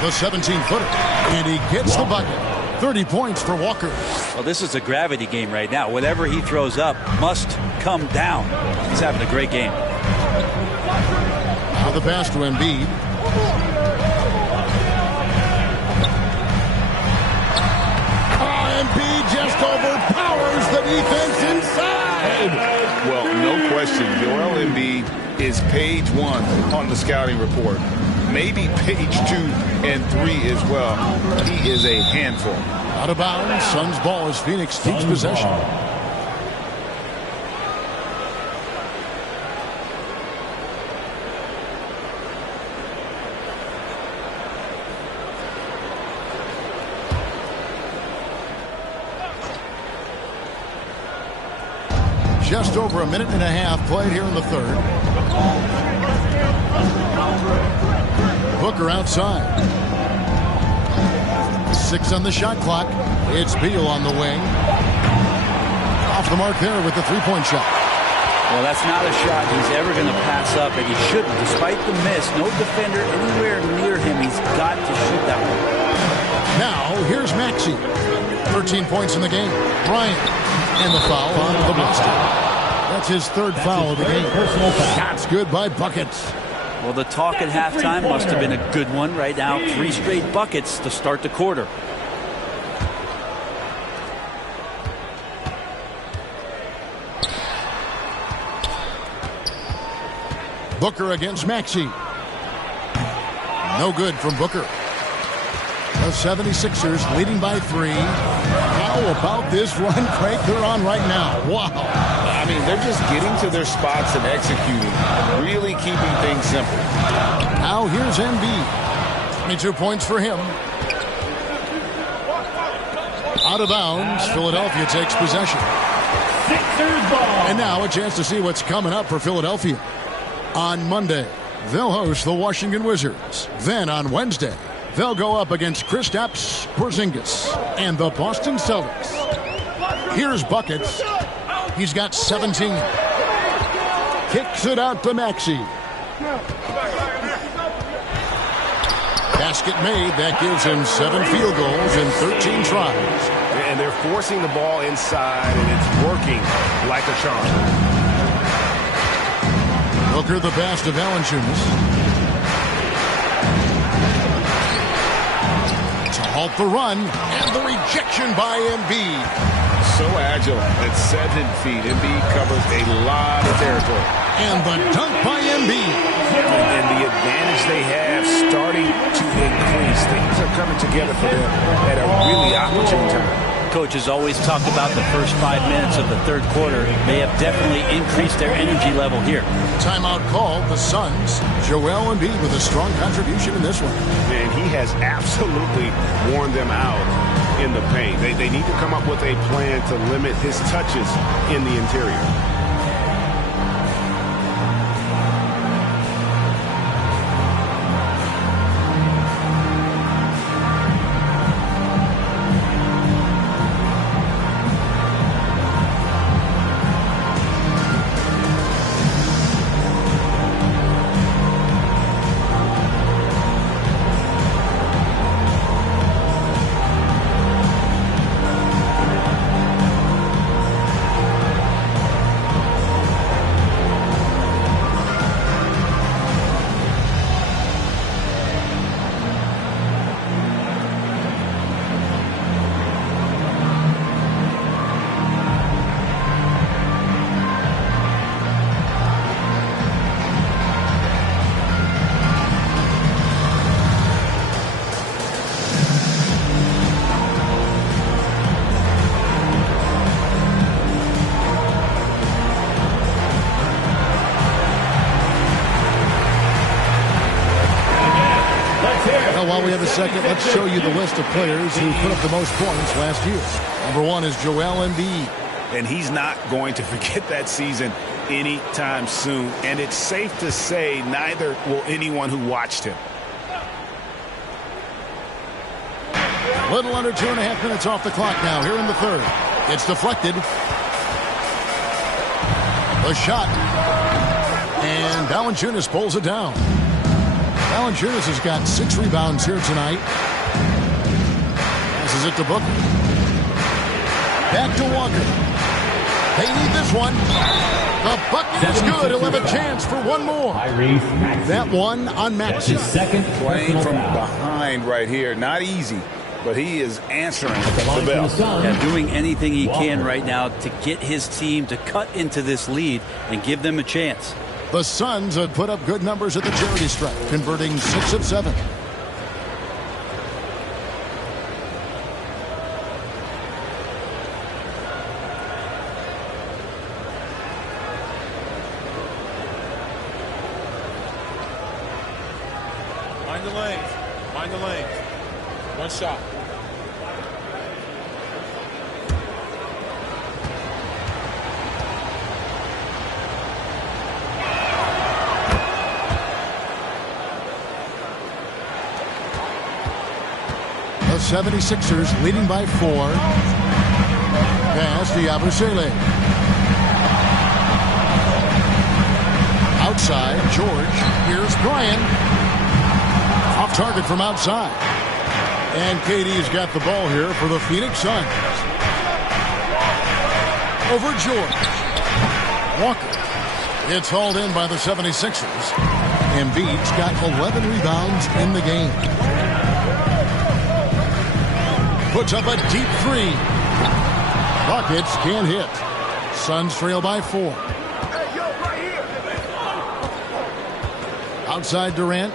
The 17-footer. And he gets the bucket. 30 points for Walker. Well, this is a gravity game right now. Whatever he throws up must come down. He's having a great game. Now the pass to Embiid. Embiid just overpowers the defense inside. Well, no question, Joel Embiid is page 1 on the scouting report. Maybe page 2 and 3 as well. He is a handful. Out of bounds. Suns ball as Phoenix takes possession. Just over a minute and a half played here in the third. Booker outside. 6 on the shot clock. It's Beal on the wing. Off the mark there with the three-point shot. Well, that's not a shot he's ever going to pass up, and he shouldn't. Despite the miss, no defender anywhere near him. He's got to shoot that one. Now, here's Maxey. 13 points in the game. Bryant. And the foul on the Boston. That's his third foul of the game. That's good by Buckets. Well, the talk at halftime must have been a good one. Right now, 3 straight buckets to start the quarter. Booker against Maxey. No good from Booker. The 76ers leading by 3. How about this run, Craig, they're on right now? Wow. I mean, they're just getting to their spots and executing, really keeping things simple. Now here's Embiid. 22 points for him. Out of bounds, Philadelphia takes possession. And now a chance to see what's coming up for Philadelphia. On Monday, they'll host the Washington Wizards. Then on Wednesday, they'll go up against Kristaps Porzingis and the Boston Celtics. Here's Buckets. He's got 17. Kicks it out to Maxey. Basket made. That gives him 7 field goals in 13 tries. And they're forcing the ball inside, and it's working like a charm. Booker the pass to Valanciunas. To halt the run, and the rejection by Embiid. So agile at 7 feet. Embiid covers a lot of territory. And the dunk by Embiid. And the advantage they have starting to increase. Things are coming together for them at a really opportune time. Coach has always talked about the first 5 minutes of the third quarter. They have definitely increased their energy level here. Timeout called. The Suns. Joel Embiid with a strong contribution in this one. And he has absolutely worn them out in the paint. They need to come up with a plan to limit his touches in the interior. While we have a second, let's show you the list of players who put up the most points last year. Number 1 is Joel Embiid. And he's not going to forget that season anytime soon. And it's safe to say neither will anyone who watched him. A little under 2.5 minutes off the clock now here in the third. It's deflected. The shot. And Valanciunas pulls it down. Valanciunas has got 6 rebounds here tonight. Passes it to Booker. Back to Walker. They need this one. The bucket is good. He'll have a chance for one more. That one on Maxey. Playing from behind right here. Not easy, but he is answering the bell. Yeah, doing anything he can right now to get his team to cut into this lead and give them a chance. The Suns had put up good numbers at the charity stripe, converting 6 of 7. Mind the lanes. Mind the lanes. One shot. The 76ers leading by 4. Pass to Yabusele. Outside, George. Here's Bryant. Off target from outside. And KD's got the ball here for the Phoenix Suns. Over George. Walker. It's hauled in by the 76ers. Embiid's got 11 rebounds in the game. Puts up a deep 3. Buckets can't hit. Suns trail by 4. Outside Durant.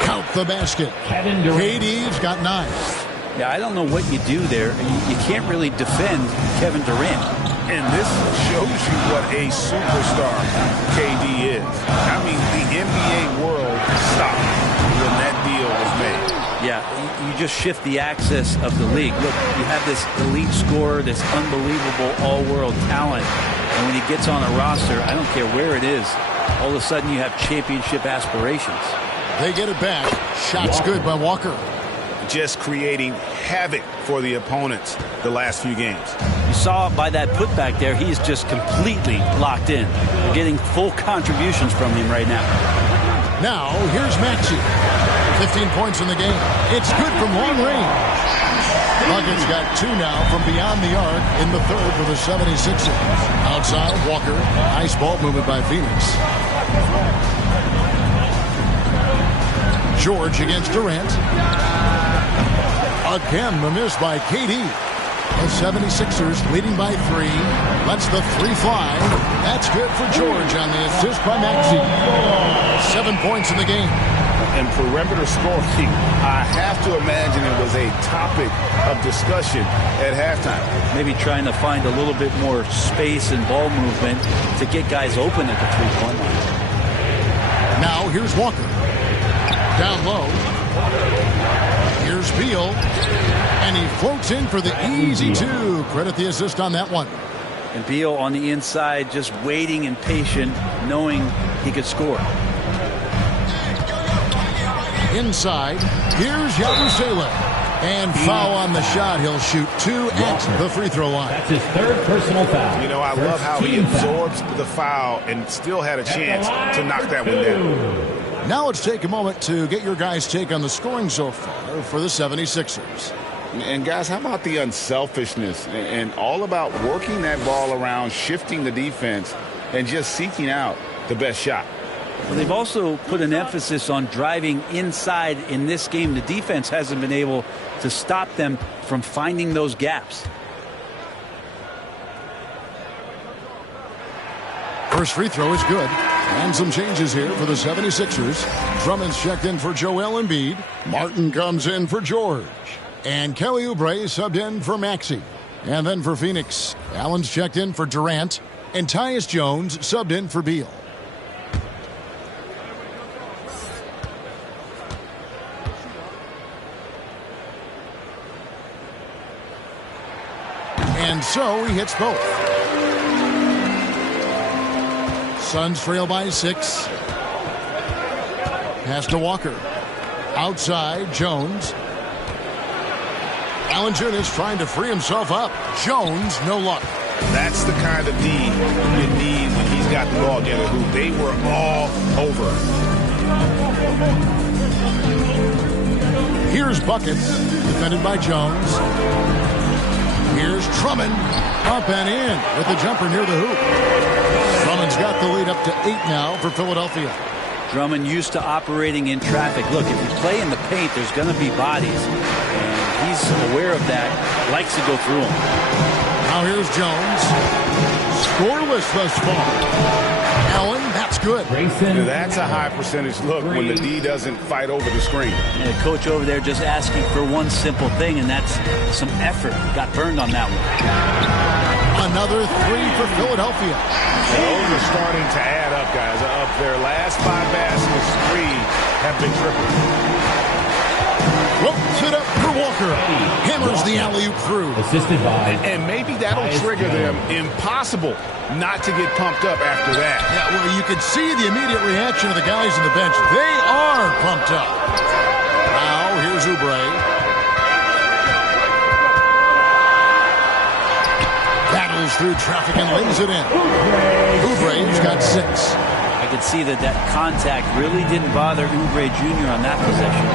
Count the basket. KD's got 9. Yeah, I don't know what you do there. You can't really defend Kevin Durant. And this shows you what a superstar KD is. I mean, the NBA world stopped when that deal was made. Yeah, you just shift the axis of the league. Look, you have this elite scorer, this unbelievable all-world talent. And when he gets on a roster, I don't care where it is, all of a sudden you have championship aspirations. They get it back. Shot's good by Walker. just creating havoc for the opponents the last few games. You saw by that putback there, he's just completely locked in. You're getting full contributions from him right now. Now, here's Maxey. 15 points in the game. It's good from long range. Bucket's got 2 now from beyond the arc in the third for the 76ers. Outside, Walker. Nice ball movement by Phoenix. George against Durant. Again, the miss by KD. The 76ers leading by 3. Lets the 3 fly. That's good for George on the assist by Maxey. 7 points in the game. And perimeter scoring, I have to imagine it was a topic of discussion at halftime. Maybe trying to find a little bit more space and ball movement to get guys open at the three-point line. Now here's Walker. Down low. Here's Beal. And he floats in for the easy 2. Credit the assist on that one. And Beal on the inside just waiting and patient, knowing he could score. Inside, here's Yabusele. And foul on the shot. He'll shoot 2 at the free throw line. That's his third personal foul. You know, I love how he absorbs the foul and still had a chance to knock that one down. Now let's take a moment to get your guys' take on the scoring so far for the 76ers. And guys, how about the unselfishness and all about working that ball around, shifting the defense, and just seeking out the best shot? Well, they've also put an emphasis on driving inside in this game. The defense hasn't been able to stop them from finding those gaps. First free throw is good. And some changes here for the 76ers. Drummond's checked in for Joel Embiid. Martin comes in for George. And Kelly Oubre subbed in for Maxey. And then for Phoenix, Allen's checked in for Durant. And Tyus Jones subbed in for Beal. And so he hits both. Suns trail by 6. Pass to Walker. Outside, Jones. Valanciunas trying to free himself up. Jones, no luck. That's the kind of D you need when he's got the ball together. They were all over. Here's Bucket, defended by Jones. Here's Drummond, up and in with the jumper near the hoop. Drummond's got the lead up to 8 now for Philadelphia. Drummond used to operating in traffic. Look, if you play in the paint, there's going to be bodies. And he's aware of that, likes to go through them. Now here's Jones. Scoreless thus far. Allen, that's good. That's a high percentage look when the D doesn't fight over the screen. And the coach over there just asking for one simple thing, and that's some effort. Got burned on that one. Another 3 for Philadelphia. Those are starting to add up, guys. Up their last 5 baskets, 3 have been tripled. Ropes it up for Walker. Hammers the alley-oop through. Assisted by. And maybe that'll trigger them. Impossible not to get pumped up after that. Yeah, well, you could see the immediate reaction of the guys on the bench. They are pumped up. Now, here's Oubre. Battles through traffic and lays it in. Oubre's got 6. I could see that contact really didn't bother Oubre Jr. on that possession.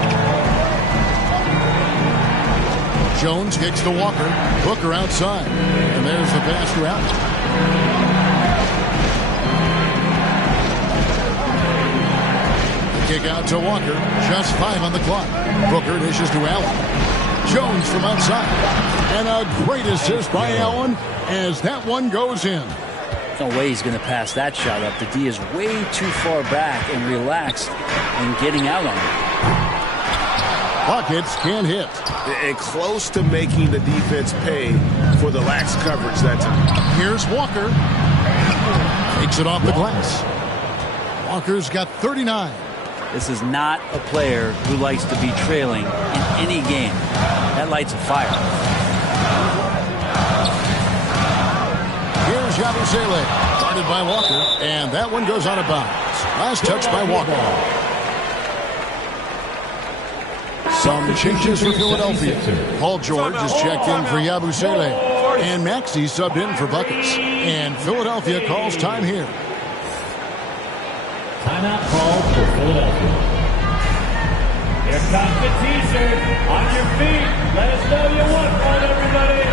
Jones kicks to Walker. Booker outside. And there's the pass to Allen. Kick out to Walker. Just 5 on the clock. Booker dishes to Allen. Jones from outside. And a great assist by Allen as that one goes in. No way he's going to pass that shot up. The D is way too far back and relaxed and getting out on it. Buckets can't hit. And close to making the defense pay for the lax coverage that time. Here's Walker. Takes it off the glass. Walker's got 39. This is not a player who likes to be trailing in any game. That lights a fire. Here's Yabusele. Guarded by Walker. And that one goes out of bounds. Last touch by Walker. Some changes for Philadelphia. Paul George is checked in for Yabusele. And Maxey subbed in for buckets. And Philadelphia calls time here. Timeout called for Philadelphia. Here comes the T-shirt. On your feet. Let us know you want one, everybody.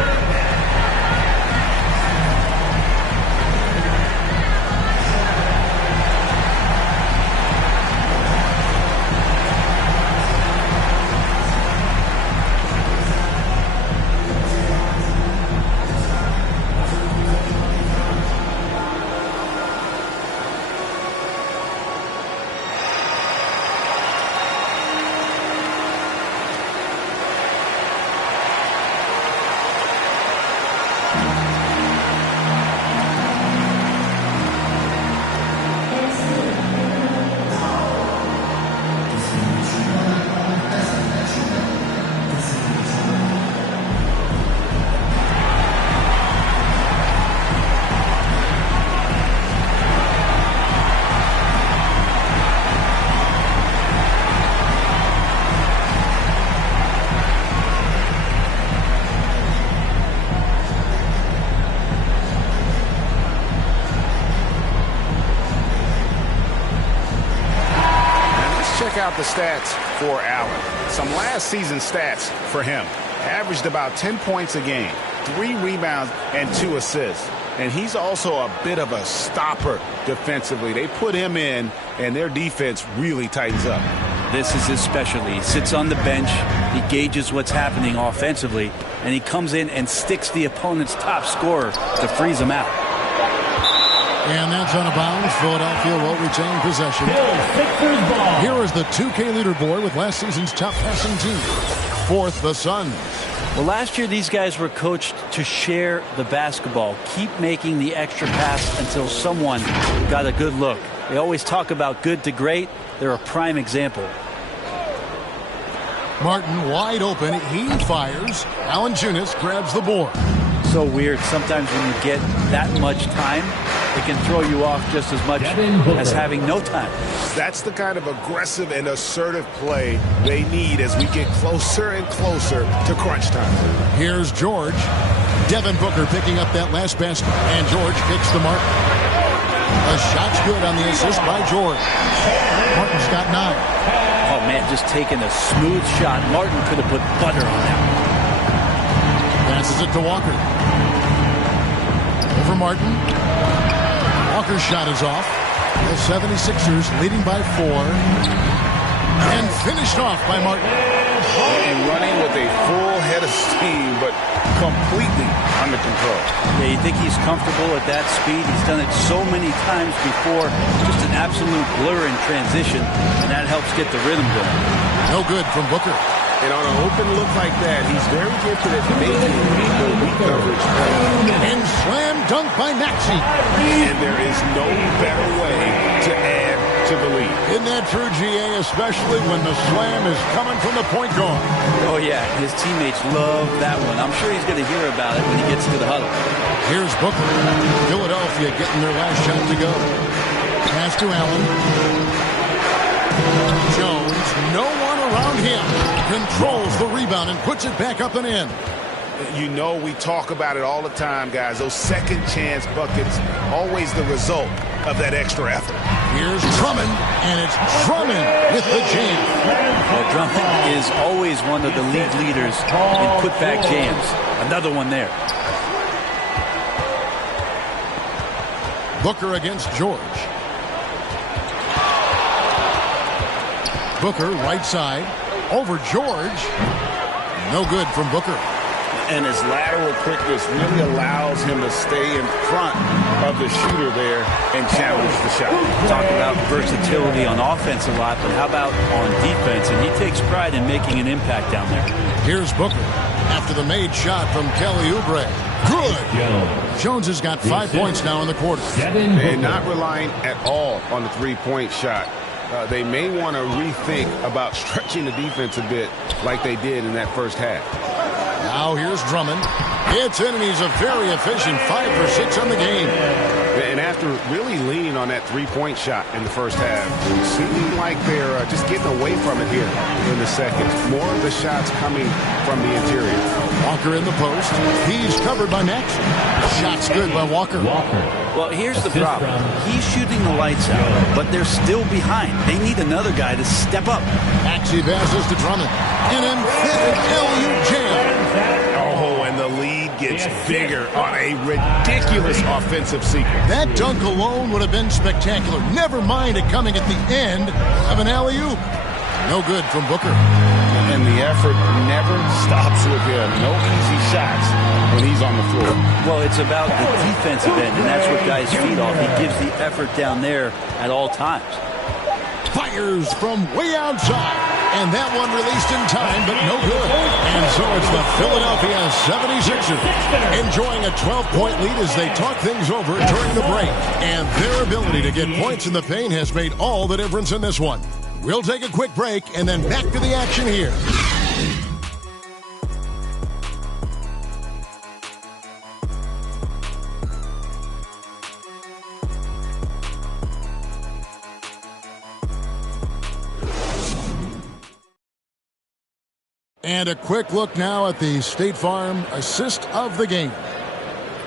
Out the stats for Allen. Some last season stats for him. Averaged about 10 points a game, 3 rebounds, and 2 assists. And he's also a bit of a stopper defensively. They put him in, and their defense really tightens up. This is his specialty. He sits on the bench, he gauges what's happening offensively, and he comes in and sticks the opponent's top scorer to freeze him out. And that's out of bounds. Philadelphia will retain possession. Here is the 2K leaderboard with last season's top passing team. Fourth, the Suns. Well, last year these guys were coached to share the basketball, keep making the extra pass until someone got a good look. They always talk about good to great. They're a prime example. Martin wide open. He fires. Valanciunas grabs the board. So weird. Sometimes when you get that much time, it can throw you off just as much as having no time. That's the kind of aggressive and assertive play they need as we get closer and closer to crunch time. Here's George. Devin Booker picking up that last basket. And George kicks the mark. A shot's good on the assist by George. Martin's got 9. Oh, man, just taking a smooth shot. Martin could have put butter on that. Passes it to Walker. Over Martin. Walker's shot is off. The 76ers leading by 4. And finished off by Martin. And running with a full head of steam, but completely under control. Yeah, you think he's comfortable at that speed. He's done it so many times before. Just an absolute blur in transition, and that helps get the rhythm going. No good from Booker. And on an open look like that, he's very gifted at making the weak coverage. And slam dunk by Maxey. And there is no better way to add to the lead. Isn't that true, GA, especially when the slam is coming from the point guard? Oh, yeah, his teammates love that one. I'm sure he's going to hear about it when he gets to the huddle. Here's Booker. Philadelphia getting their last shot to go. Pass to Allen. Jones, no one around him, controls the rebound and puts it back up and in. You know, we talk about it all the time, guys. Those second chance buckets, always the result of that extra effort. Here's Drummond, and it's Drummond with the jam. Well, Drummond is always one of the league leaders in putback jams. Another one there. Booker against George. Booker, right side, over George. No good from Booker. And his lateral quickness really allows him to stay in front of the shooter there and challenge the shot. Talk about versatility on offense a lot, but how about on defense? And he takes pride in making an impact down there. Here's Booker after the made shot from Kelly Oubre. Good. Jones has got 5 points now in the quarter. And not relying at all on the three-point shot. They may want to rethink about stretching the defense a bit like they did in that first half. Now here's Drummond. It's in, and he's a very efficient 5 for 6 on the game. And after really leaning on that three-point shot in the first half, it seemed like they're just getting away from it here in the second. More of the shots coming from the interior. Walker in the post. He's covered by Maxey. Shot's good by Walker. Well, here's the problem. He's shooting the lights out, but they're still behind. They need another guy to step up. Maxey passes to Drummond. An emphatic LU jam. Oh, and the lead gets bigger on a ridiculous offensive sequence. That dunk alone would have been spectacular. Never mind it coming at the end of an alley-oop. No good from Booker. And the effort never stops with him. No easy shots when he's on the floor. Well, it's about the defensive end, and that's what guys feed off. He gives the effort down there at all times. Fires from way outside. And that one released in time, but no good. And so it's the Philadelphia 76ers enjoying a 12-point lead as they talk things over during the break. And their ability to get points in the paint has made all the difference in this one. We'll take a quick break and then back to the action here. And a quick look now at the State Farm assist of the game.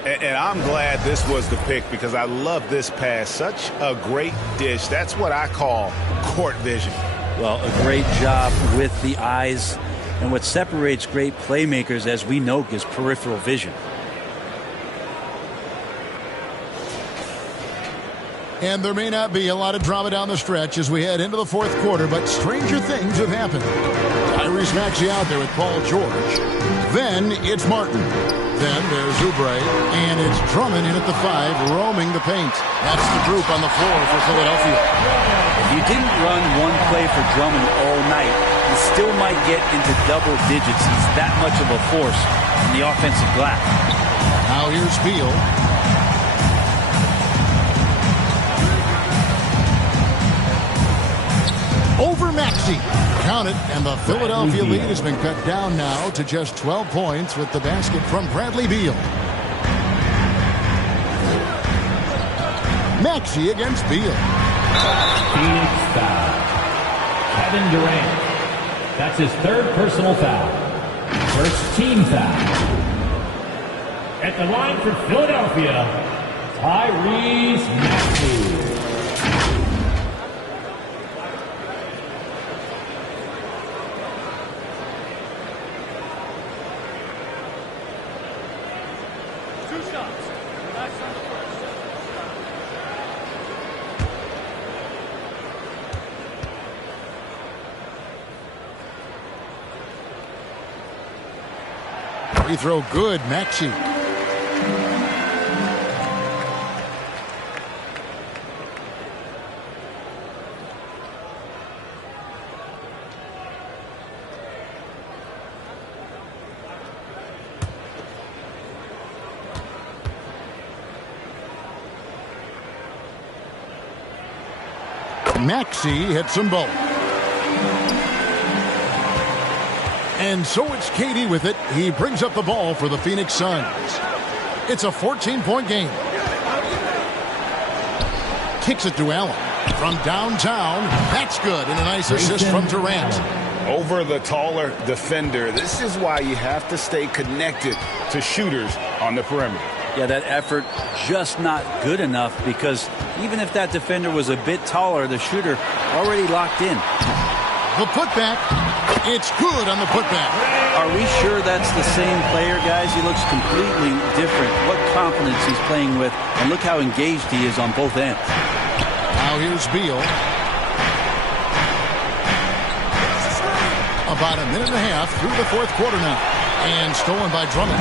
And I'm glad this was the pick because I love this pass. Such a great dish. That's what I call court vision. Well, a great job with the eyes. And what separates great playmakers, as we know, is peripheral vision. And there may not be a lot of drama down the stretch as we head into the fourth quarter, but stranger things have happened. Tyrese Maxey out there with Paul George. Then it's Martin. Then there's Oubre, and it's Drummond in at the 5, roaming the paint. That's the group on the floor for Philadelphia. If you didn't run one play for Drummond all night, he still might get into double digits. He's that much of a force in the offensive glass. Now here's Beal. Over Maxey. Count it, and the Philadelphia lead has been cut down now to just 12 points with the basket from Bradley Beal. Maxey against Beal. Phoenix foul. Kevin Durant. That's his third personal foul. First team foul. At the line for Philadelphia, Tyrese Maxey. Free throw good, Maxey. Maxey hits them both. And so it's KD with it. He brings up the ball for the Phoenix Suns. It's a 14-point game. Kicks it to Allen. From downtown, that's good. And a nice assist from Durant. Over the taller defender. This is why you have to stay connected to shooters on the perimeter. Yeah, that effort just not good enough because even if that defender was a bit taller, the shooter already locked in. The putback. It's good on the putback. Are we sure that's the same player, guys? He looks completely different. What confidence he's playing with, and look how engaged he is on both ends. Now here's Beal. About a minute and a half through the fourth quarter now. And stolen by Drummond.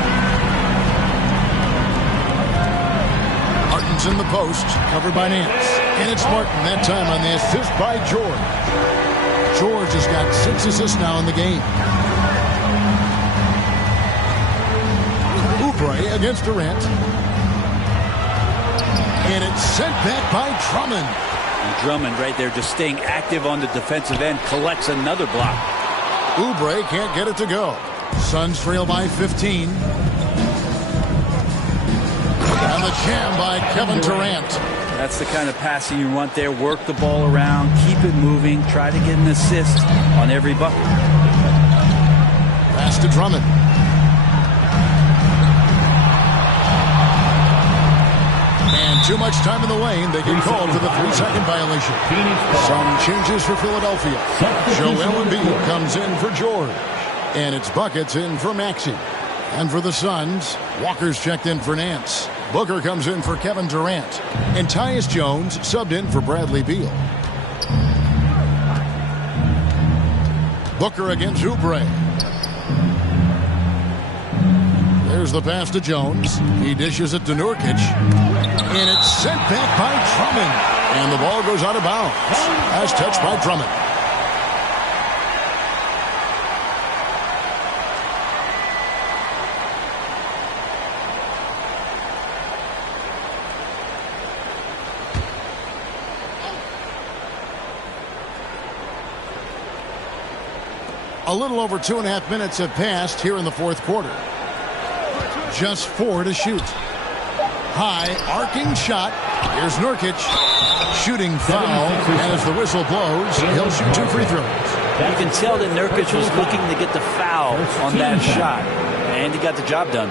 Martin's in the post, covered by Nance. And it's Martin that time on the assist by George. George has got 6 assists now in the game. Oubre against Durant. And it's sent back by Drummond. And Drummond right there just staying active on the defensive end, collects another block. Oubre can't get it to go. Suns trail by 15. And a jam by Kevin Durant. That's the kind of passing you want there. Work the ball around, keep it moving, try to get an assist on every bucket. Pass to Drummond. And too much time in the lane. They get called for the 3-second violation. Some changes for Philadelphia. Joel Embiid comes in for George. And it's buckets in for Maxey. And for the Suns, Walker's checked in for Nance. Booker comes in for Kevin Durant. And Tyus Jones subbed in for Bradley Beal. Booker against Oubre. There's the pass to Jones. He dishes it to Nurkic. And it's sent back by Drummond. And the ball goes out of bounds. As touched by Drummond. A little over 2.5 minutes have passed here in the fourth quarter. Just 4 to shoot. High, arcing shot. Here's Nurkic. Shooting foul. And as the whistle blows, he'll shoot 2 free throws. You can tell that Nurkic was looking to get the foul on that shot. And he got the job done.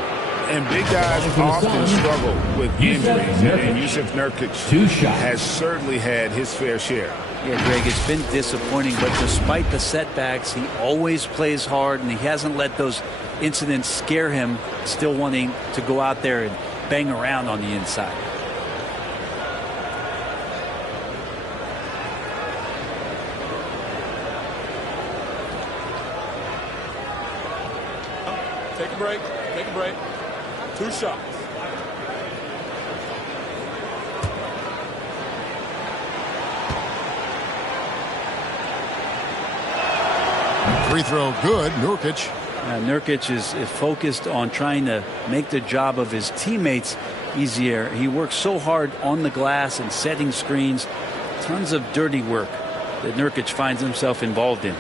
And big guys often struggle with injuries. And Jusuf Nurkic has certainly had his fair share. Yeah, Greg, it's been disappointing, but despite the setbacks, he always plays hard, and he hasn't let those incidents scare him, still wanting to go out there and bang around on the inside. Take a break. Take a break. 2 shots. Free throw good. Nurkic. Nurkic is focused on trying to make the job of his teammates easier. He works so hard on the glass and setting screens. Tons of dirty work that Nurkic finds himself involved in.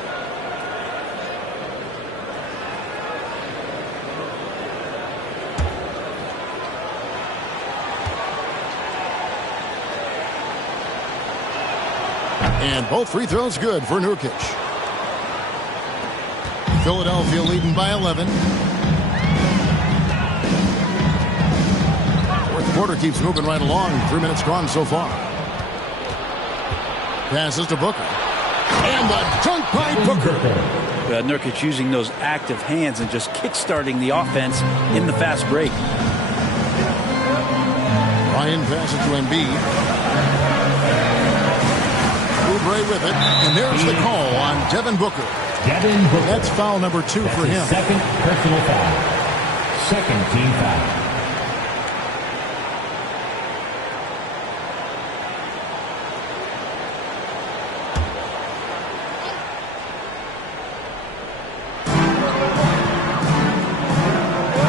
And both free throws good for Nurkic. Philadelphia leading by 11. Fourth quarter keeps moving right along. 3 minutes gone so far. Passes to Booker. And the dunk by Booker. Nurkic using those active hands and just kick-starting the offense in the fast break. Ryan passes to Embiid. Oubre with it. And there's the call on Devin Booker. That's foul number 2 for him. Second personal foul. Second team foul.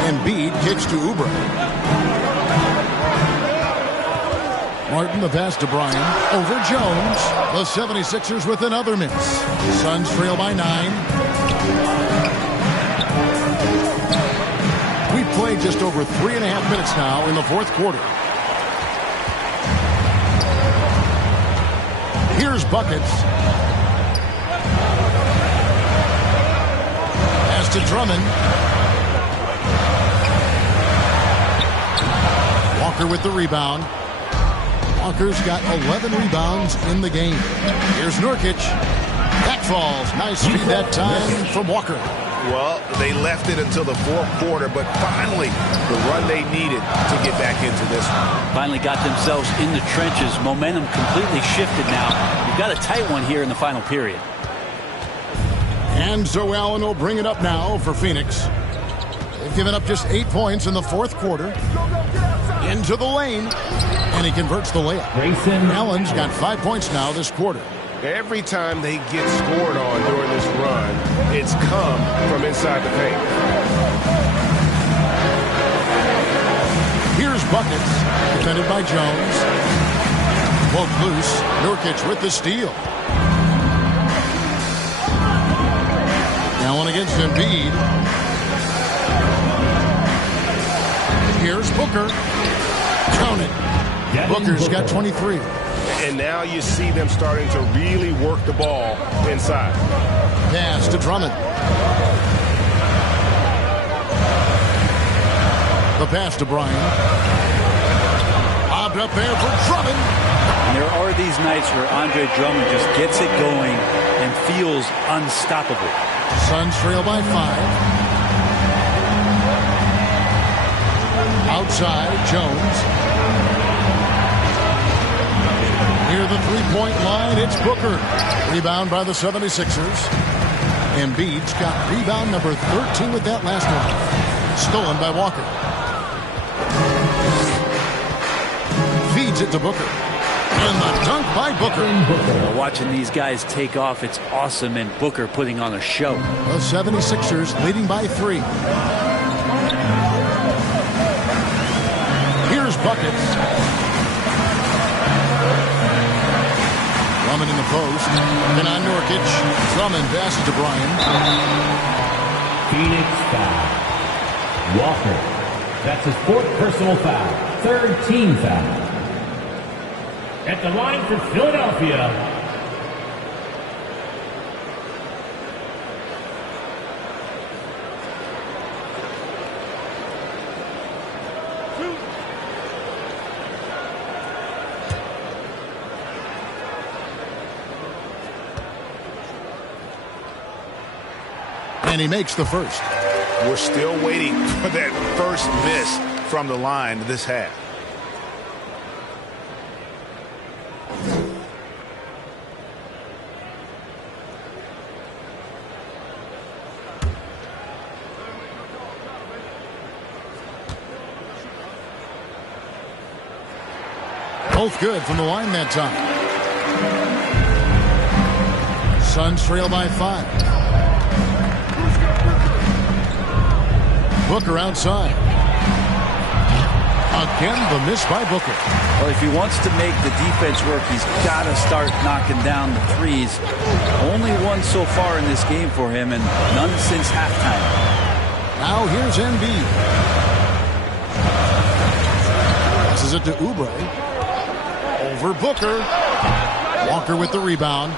Embiid kicks to Oubre. Martin the pass to Bryant. Over Jones. The 76ers with another miss. Suns trail by 9. We've played just over 3.5 minutes now in the fourth quarter. Here's buckets. Pass to Drummond. Walker with the rebound. Walker's got 11 rebounds in the game. Here's Nurkic. That falls. Nice feed that time from Walker. Well, they left it until the fourth quarter, but finally the run they needed to get back into this one. Finally got themselves in the trenches. Momentum completely shifted now. You've got a tight one here in the final period. And so Allen will bring it up now for Phoenix. They've given up just 8 points in the fourth quarter. Into the lane. And he converts the layup. Allen's got 5 points now this quarter. Every time they get scored on during this run, it's come from inside the paint. Here's buckets. Defended by Jones. Poked loose. Nurkic with the steal. Allen against Embiid. Here's Booker. Count it. Booker's got 23. And now you see them starting to really work the ball inside. Pass to Drummond. The pass to Bryant. Bobbed up there for Drummond. And there are these nights where Andre Drummond just gets it going and feels unstoppable. Suns trail by 5. Outside, Jones. Near the three-point line, it's Booker. Rebound by the 76ers. Embiid's got rebound number 13 with that last one. Stolen by Walker. Feeds it to Booker. And the dunk by Booker. Watching these guys take off, it's awesome, and Booker putting on a show. The 76ers leading by 3. Here's buckets. Drummond in the post. Then on Nurkic. Drummond passes to Bryant. Phoenix foul. Walker. That's his 4th personal foul. 3rd team foul. At the line for Philadelphia, and he makes the first. We're still waiting for that first miss from the line this half. Both good from the line that time. Suns trail by 5. Booker outside. Again, the miss by Booker. Well, if he wants to make the defense work, he's got to start knocking down the threes. Only one so far in this game for him, and none since halftime. Now here's Embiid. Passes it to Oubre. Over Booker. Walker with the rebound.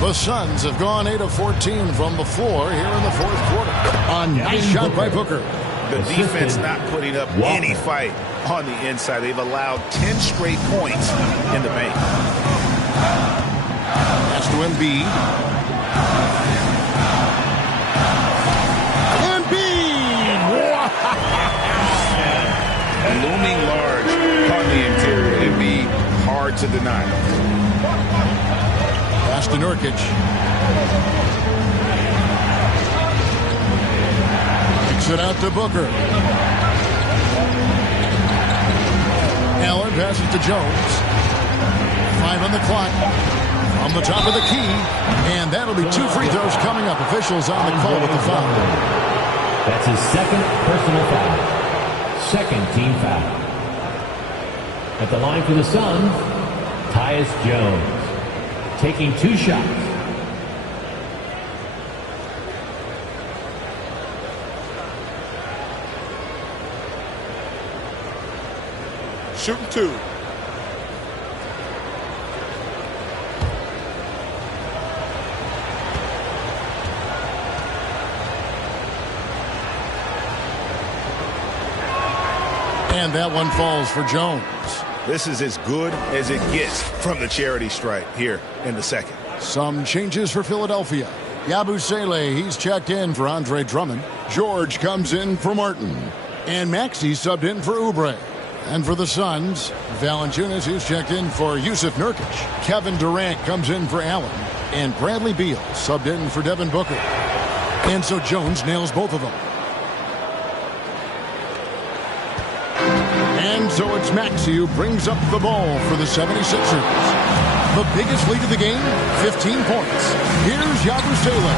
The Suns have gone 8 of 14 from the floor here in the 4th quarter. A nice shot by Booker. The defense not putting up any fight on the inside. They've allowed 10 straight points in the paint. Pass to Embiid. Embiid! Looming large on the interior. Embiid, hard to deny. Pass to Nurkic. Kicks it out to Booker. Allen passes to Jones. 5 on the clock. From the top of the key. And that'll be 2 free throws coming up. Officials on the call with the foul. That's his 2nd personal foul. 2nd team foul. At the line for the Suns, Tyus Jones. Taking 2 shots. Shooting 2. And that one falls for Jones. This is as good as it gets from the charity stripe here in the 2nd. Some changes for Philadelphia. Yabusele, he's checked in for Andre Drummond. George comes in for Martin. And Maxey subbed in for Oubre. And for the Suns, Valanciunas, who's checked in for Yusuf Nurkic. Kevin Durant comes in for Allen. And Bradley Beal subbed in for Devin Booker. And so Jones nails both of them. And so it's Maxey who brings up the ball for the 76ers. The biggest lead of the game, 15 points. Here's Yabusele.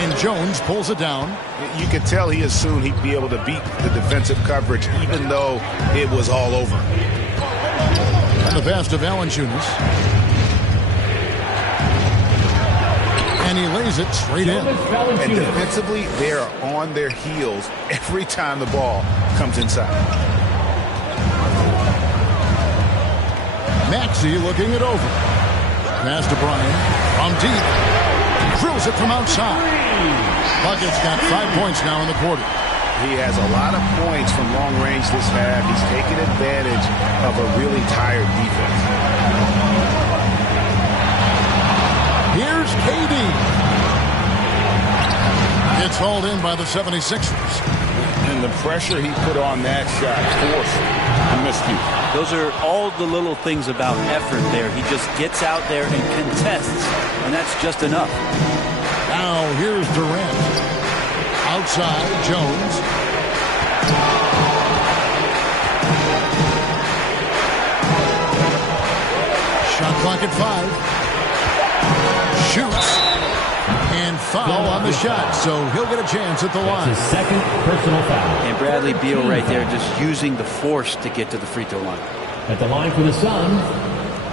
And Jones pulls it down. You could tell he assumed he'd be able to beat the defensive coverage, even though it was all over. And the pass to Valanciunas. And he lays it straight in. And defensively, they are on their heels every time the ball comes inside. Maxey looking it over. Pass to Bryant. From deep. Drills it from outside. Bucket's got 5 points now in the quarter. He has a lot of points from long range this half. He's taking advantage of a really tired defense. Here's KD. It's hauled in by the 76ers. And the pressure he put on that shot forced a miscue. Those are all the little things about effort there. He just gets out there and contests, and that's just enough. Now here's Durant. Outside, Jones. Shot clock at 5. Shoots. And foul on the shot, so he'll get a chance at the line. His second personal foul. And Bradley Beal right there just using the force to get to the free throw line. At the line for the Suns,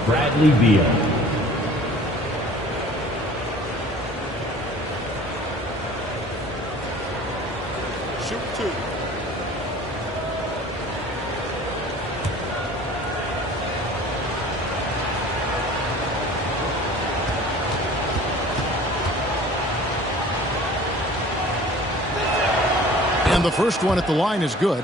Bradley Beal. Shoot 2. And the first one at the line is good.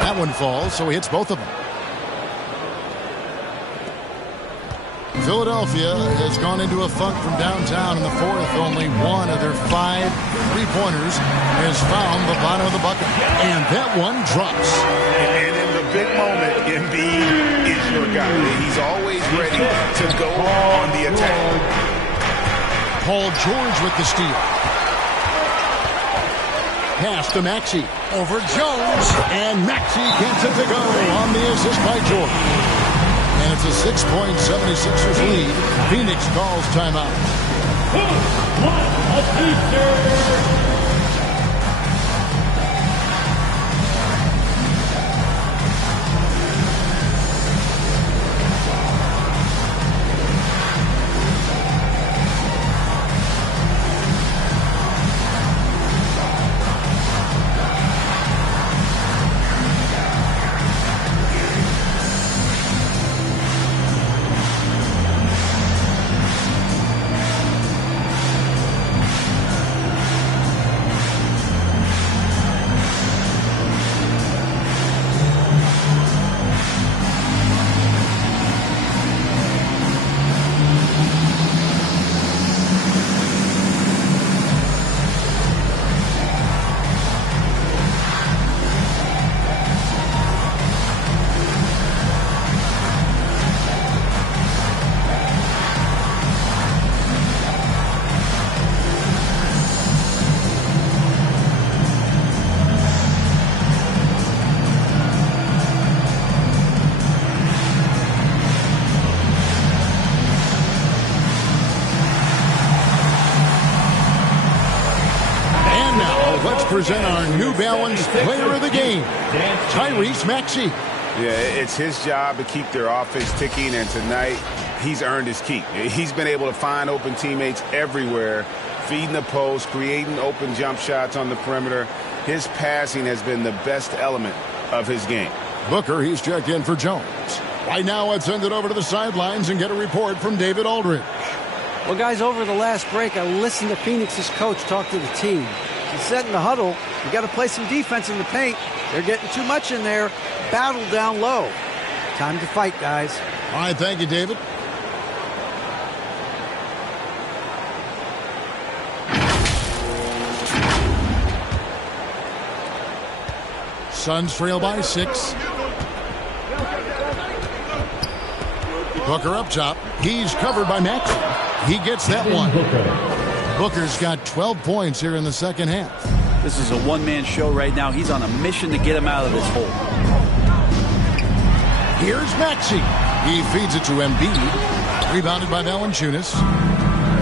That one falls, so he hits both of them. Philadelphia has gone into a funk from downtown in the fourth. Only one of their 5 3-pointers has found the bottom of the bucket. And that one drops. And in the big moment, Embiid is your guy. He's always ready to go on the attack. Paul George with the steal. Pass to Maxey. Over Jones. And Maxey gets it to go on the assist by George. And it's a 6-point 76ers lead. Phoenix calls timeout. Present our New Balance player of the game, Tyrese Maxey. Yeah, it's his job to keep their offense ticking, and tonight he's earned his keep. He's been able to find open teammates everywhere, feeding the post, creating open jump shots on the perimeter. His passing has been the best element of his game. Booker, he's checked in for Jones. Right now, let's send it over to the sidelines and get a report from David Aldridge. Well, guys, over the last break, I listened to Phoenix's coach talk to the team. He said in the huddle, you got to play some defense in the paint. They're getting too much in there. Battle down low. Time to fight, guys. All right, thank you, David. Suns trail by 6. Booker up top. He's covered by Maxey. He gets that one. Booker's got 12 points here in the second half. This is a one-man show right now. He's on a mission to get him out of this hole. Here's Maxey. He feeds it to Embiid. Rebounded by Valanciunas.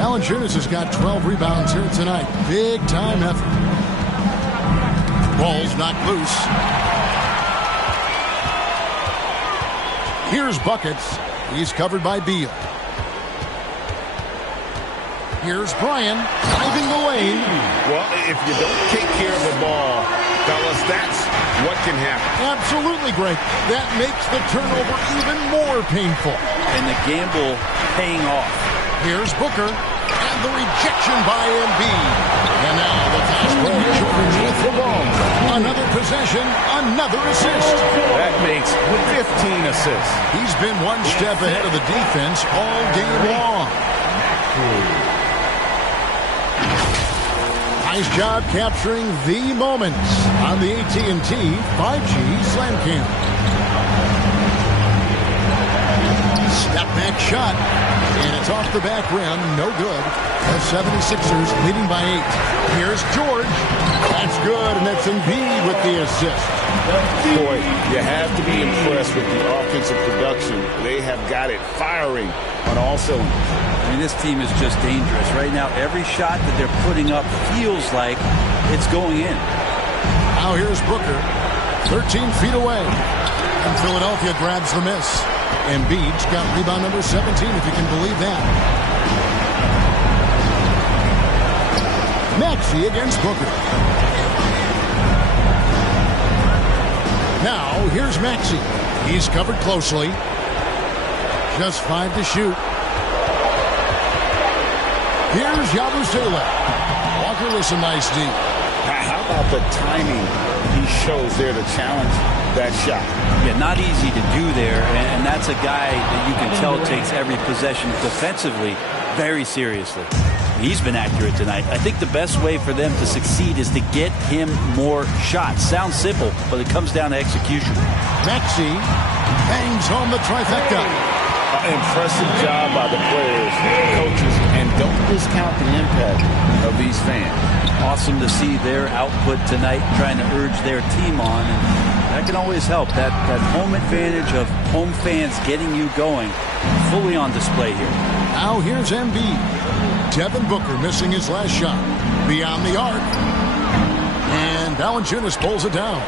Valanciunas has got 12 rebounds here tonight. Big time effort. Ball's knocked loose. Here's buckets. He's covered by Beal. Here's Bryan driving the lane. Well, if you don't take care of the ball, fellas, that's what can happen. Absolutely, Greg. That makes the turnover even more painful. And the gamble paying off. Here's Booker. And the rejection by Embiid. And now the fast break. George with the ball. Another possession, another assist. That makes 15 assists. He's been one step ahead of the defense all game long. Nice job capturing the moments on the AT&T 5G Slam Cam. Step back shot, and it's off the back rim, no good. The 76ers leading by 8. Here's George. That's good, and that's Embiid with the assist. Boy, you have to be impressed with the offensive production. They have got it firing on all cylinders. I mean, this team is just dangerous. Right now, every shot that they're putting up feels like it's going in. Now here's Booker, 13 feet away. And Philadelphia grabs the miss. Embiid's got rebound number 17, if you can believe that. Maxey against Booker. Now, here's Maxey. He's covered closely. Just 5 to shoot. Here's Yabusele. Walker with some nice D. How about the timing he shows there to challenge that shot? Yeah, not easy to do there, and that's a guy that you can tell takes every possession defensively very seriously. He's been accurate tonight. I think the best way for them to succeed is to get him more shots. Sounds simple, but it comes down to execution. Maxey bangs home the trifecta. Impressive job by the players, coaches, and don't discount the impact of these fans. Awesome to see their output tonight, trying to urge their team on, and that can always help. That home advantage of home fans getting you going, fully on display here. Now here's Embiid. Devin Booker missing his last shot. Beyond the arc. And Valanciunas pulls it down.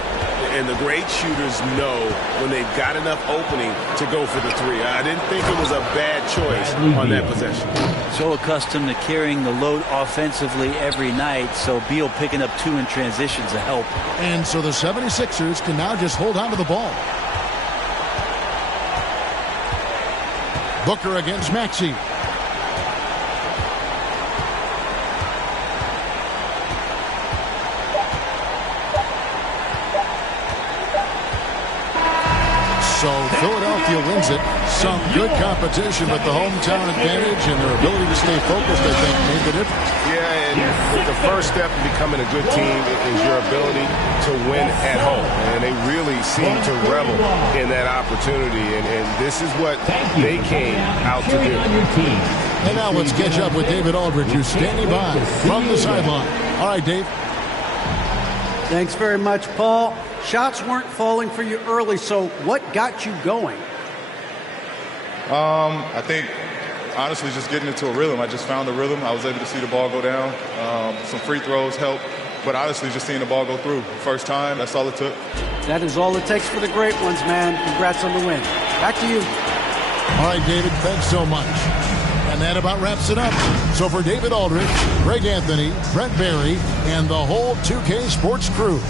And the great shooters know when they've got enough opening to go for the three. I didn't think it was a bad choice on that possession. So accustomed to carrying the load offensively every night, so Beal picking up 2 in transition's a help. And so the 76ers can now just hold on to the ball. Booker against Maxey. So Philadelphia wins it. Some good competition, but the hometown advantage and their ability to stay focused, I think, made the difference. Yeah, and the first step in becoming a good team is your ability to win at home. And they really seem to revel in that opportunity. And this is what they came out to do. And now let's catch up with David Aldridge, who's standing by from the sideline. All right, Dave. Thanks very much, Paul. Shots weren't falling for you early, so what got you going? I think, honestly, just getting into a rhythm. I just found a rhythm. I was able to see the ball go down. Some free throws helped. But honestly, just seeing the ball go through. First time, that's all it took. That is all it takes for the great ones, man. Congrats on the win. Back to you. All right, David, thanks so much. And that about wraps it up. So for David Aldridge, Greg Anthony, Brent Barry, and the whole 2K Sports crew,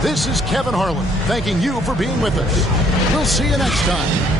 this is Kevin Harlan thanking you for being with us. We'll see you next time.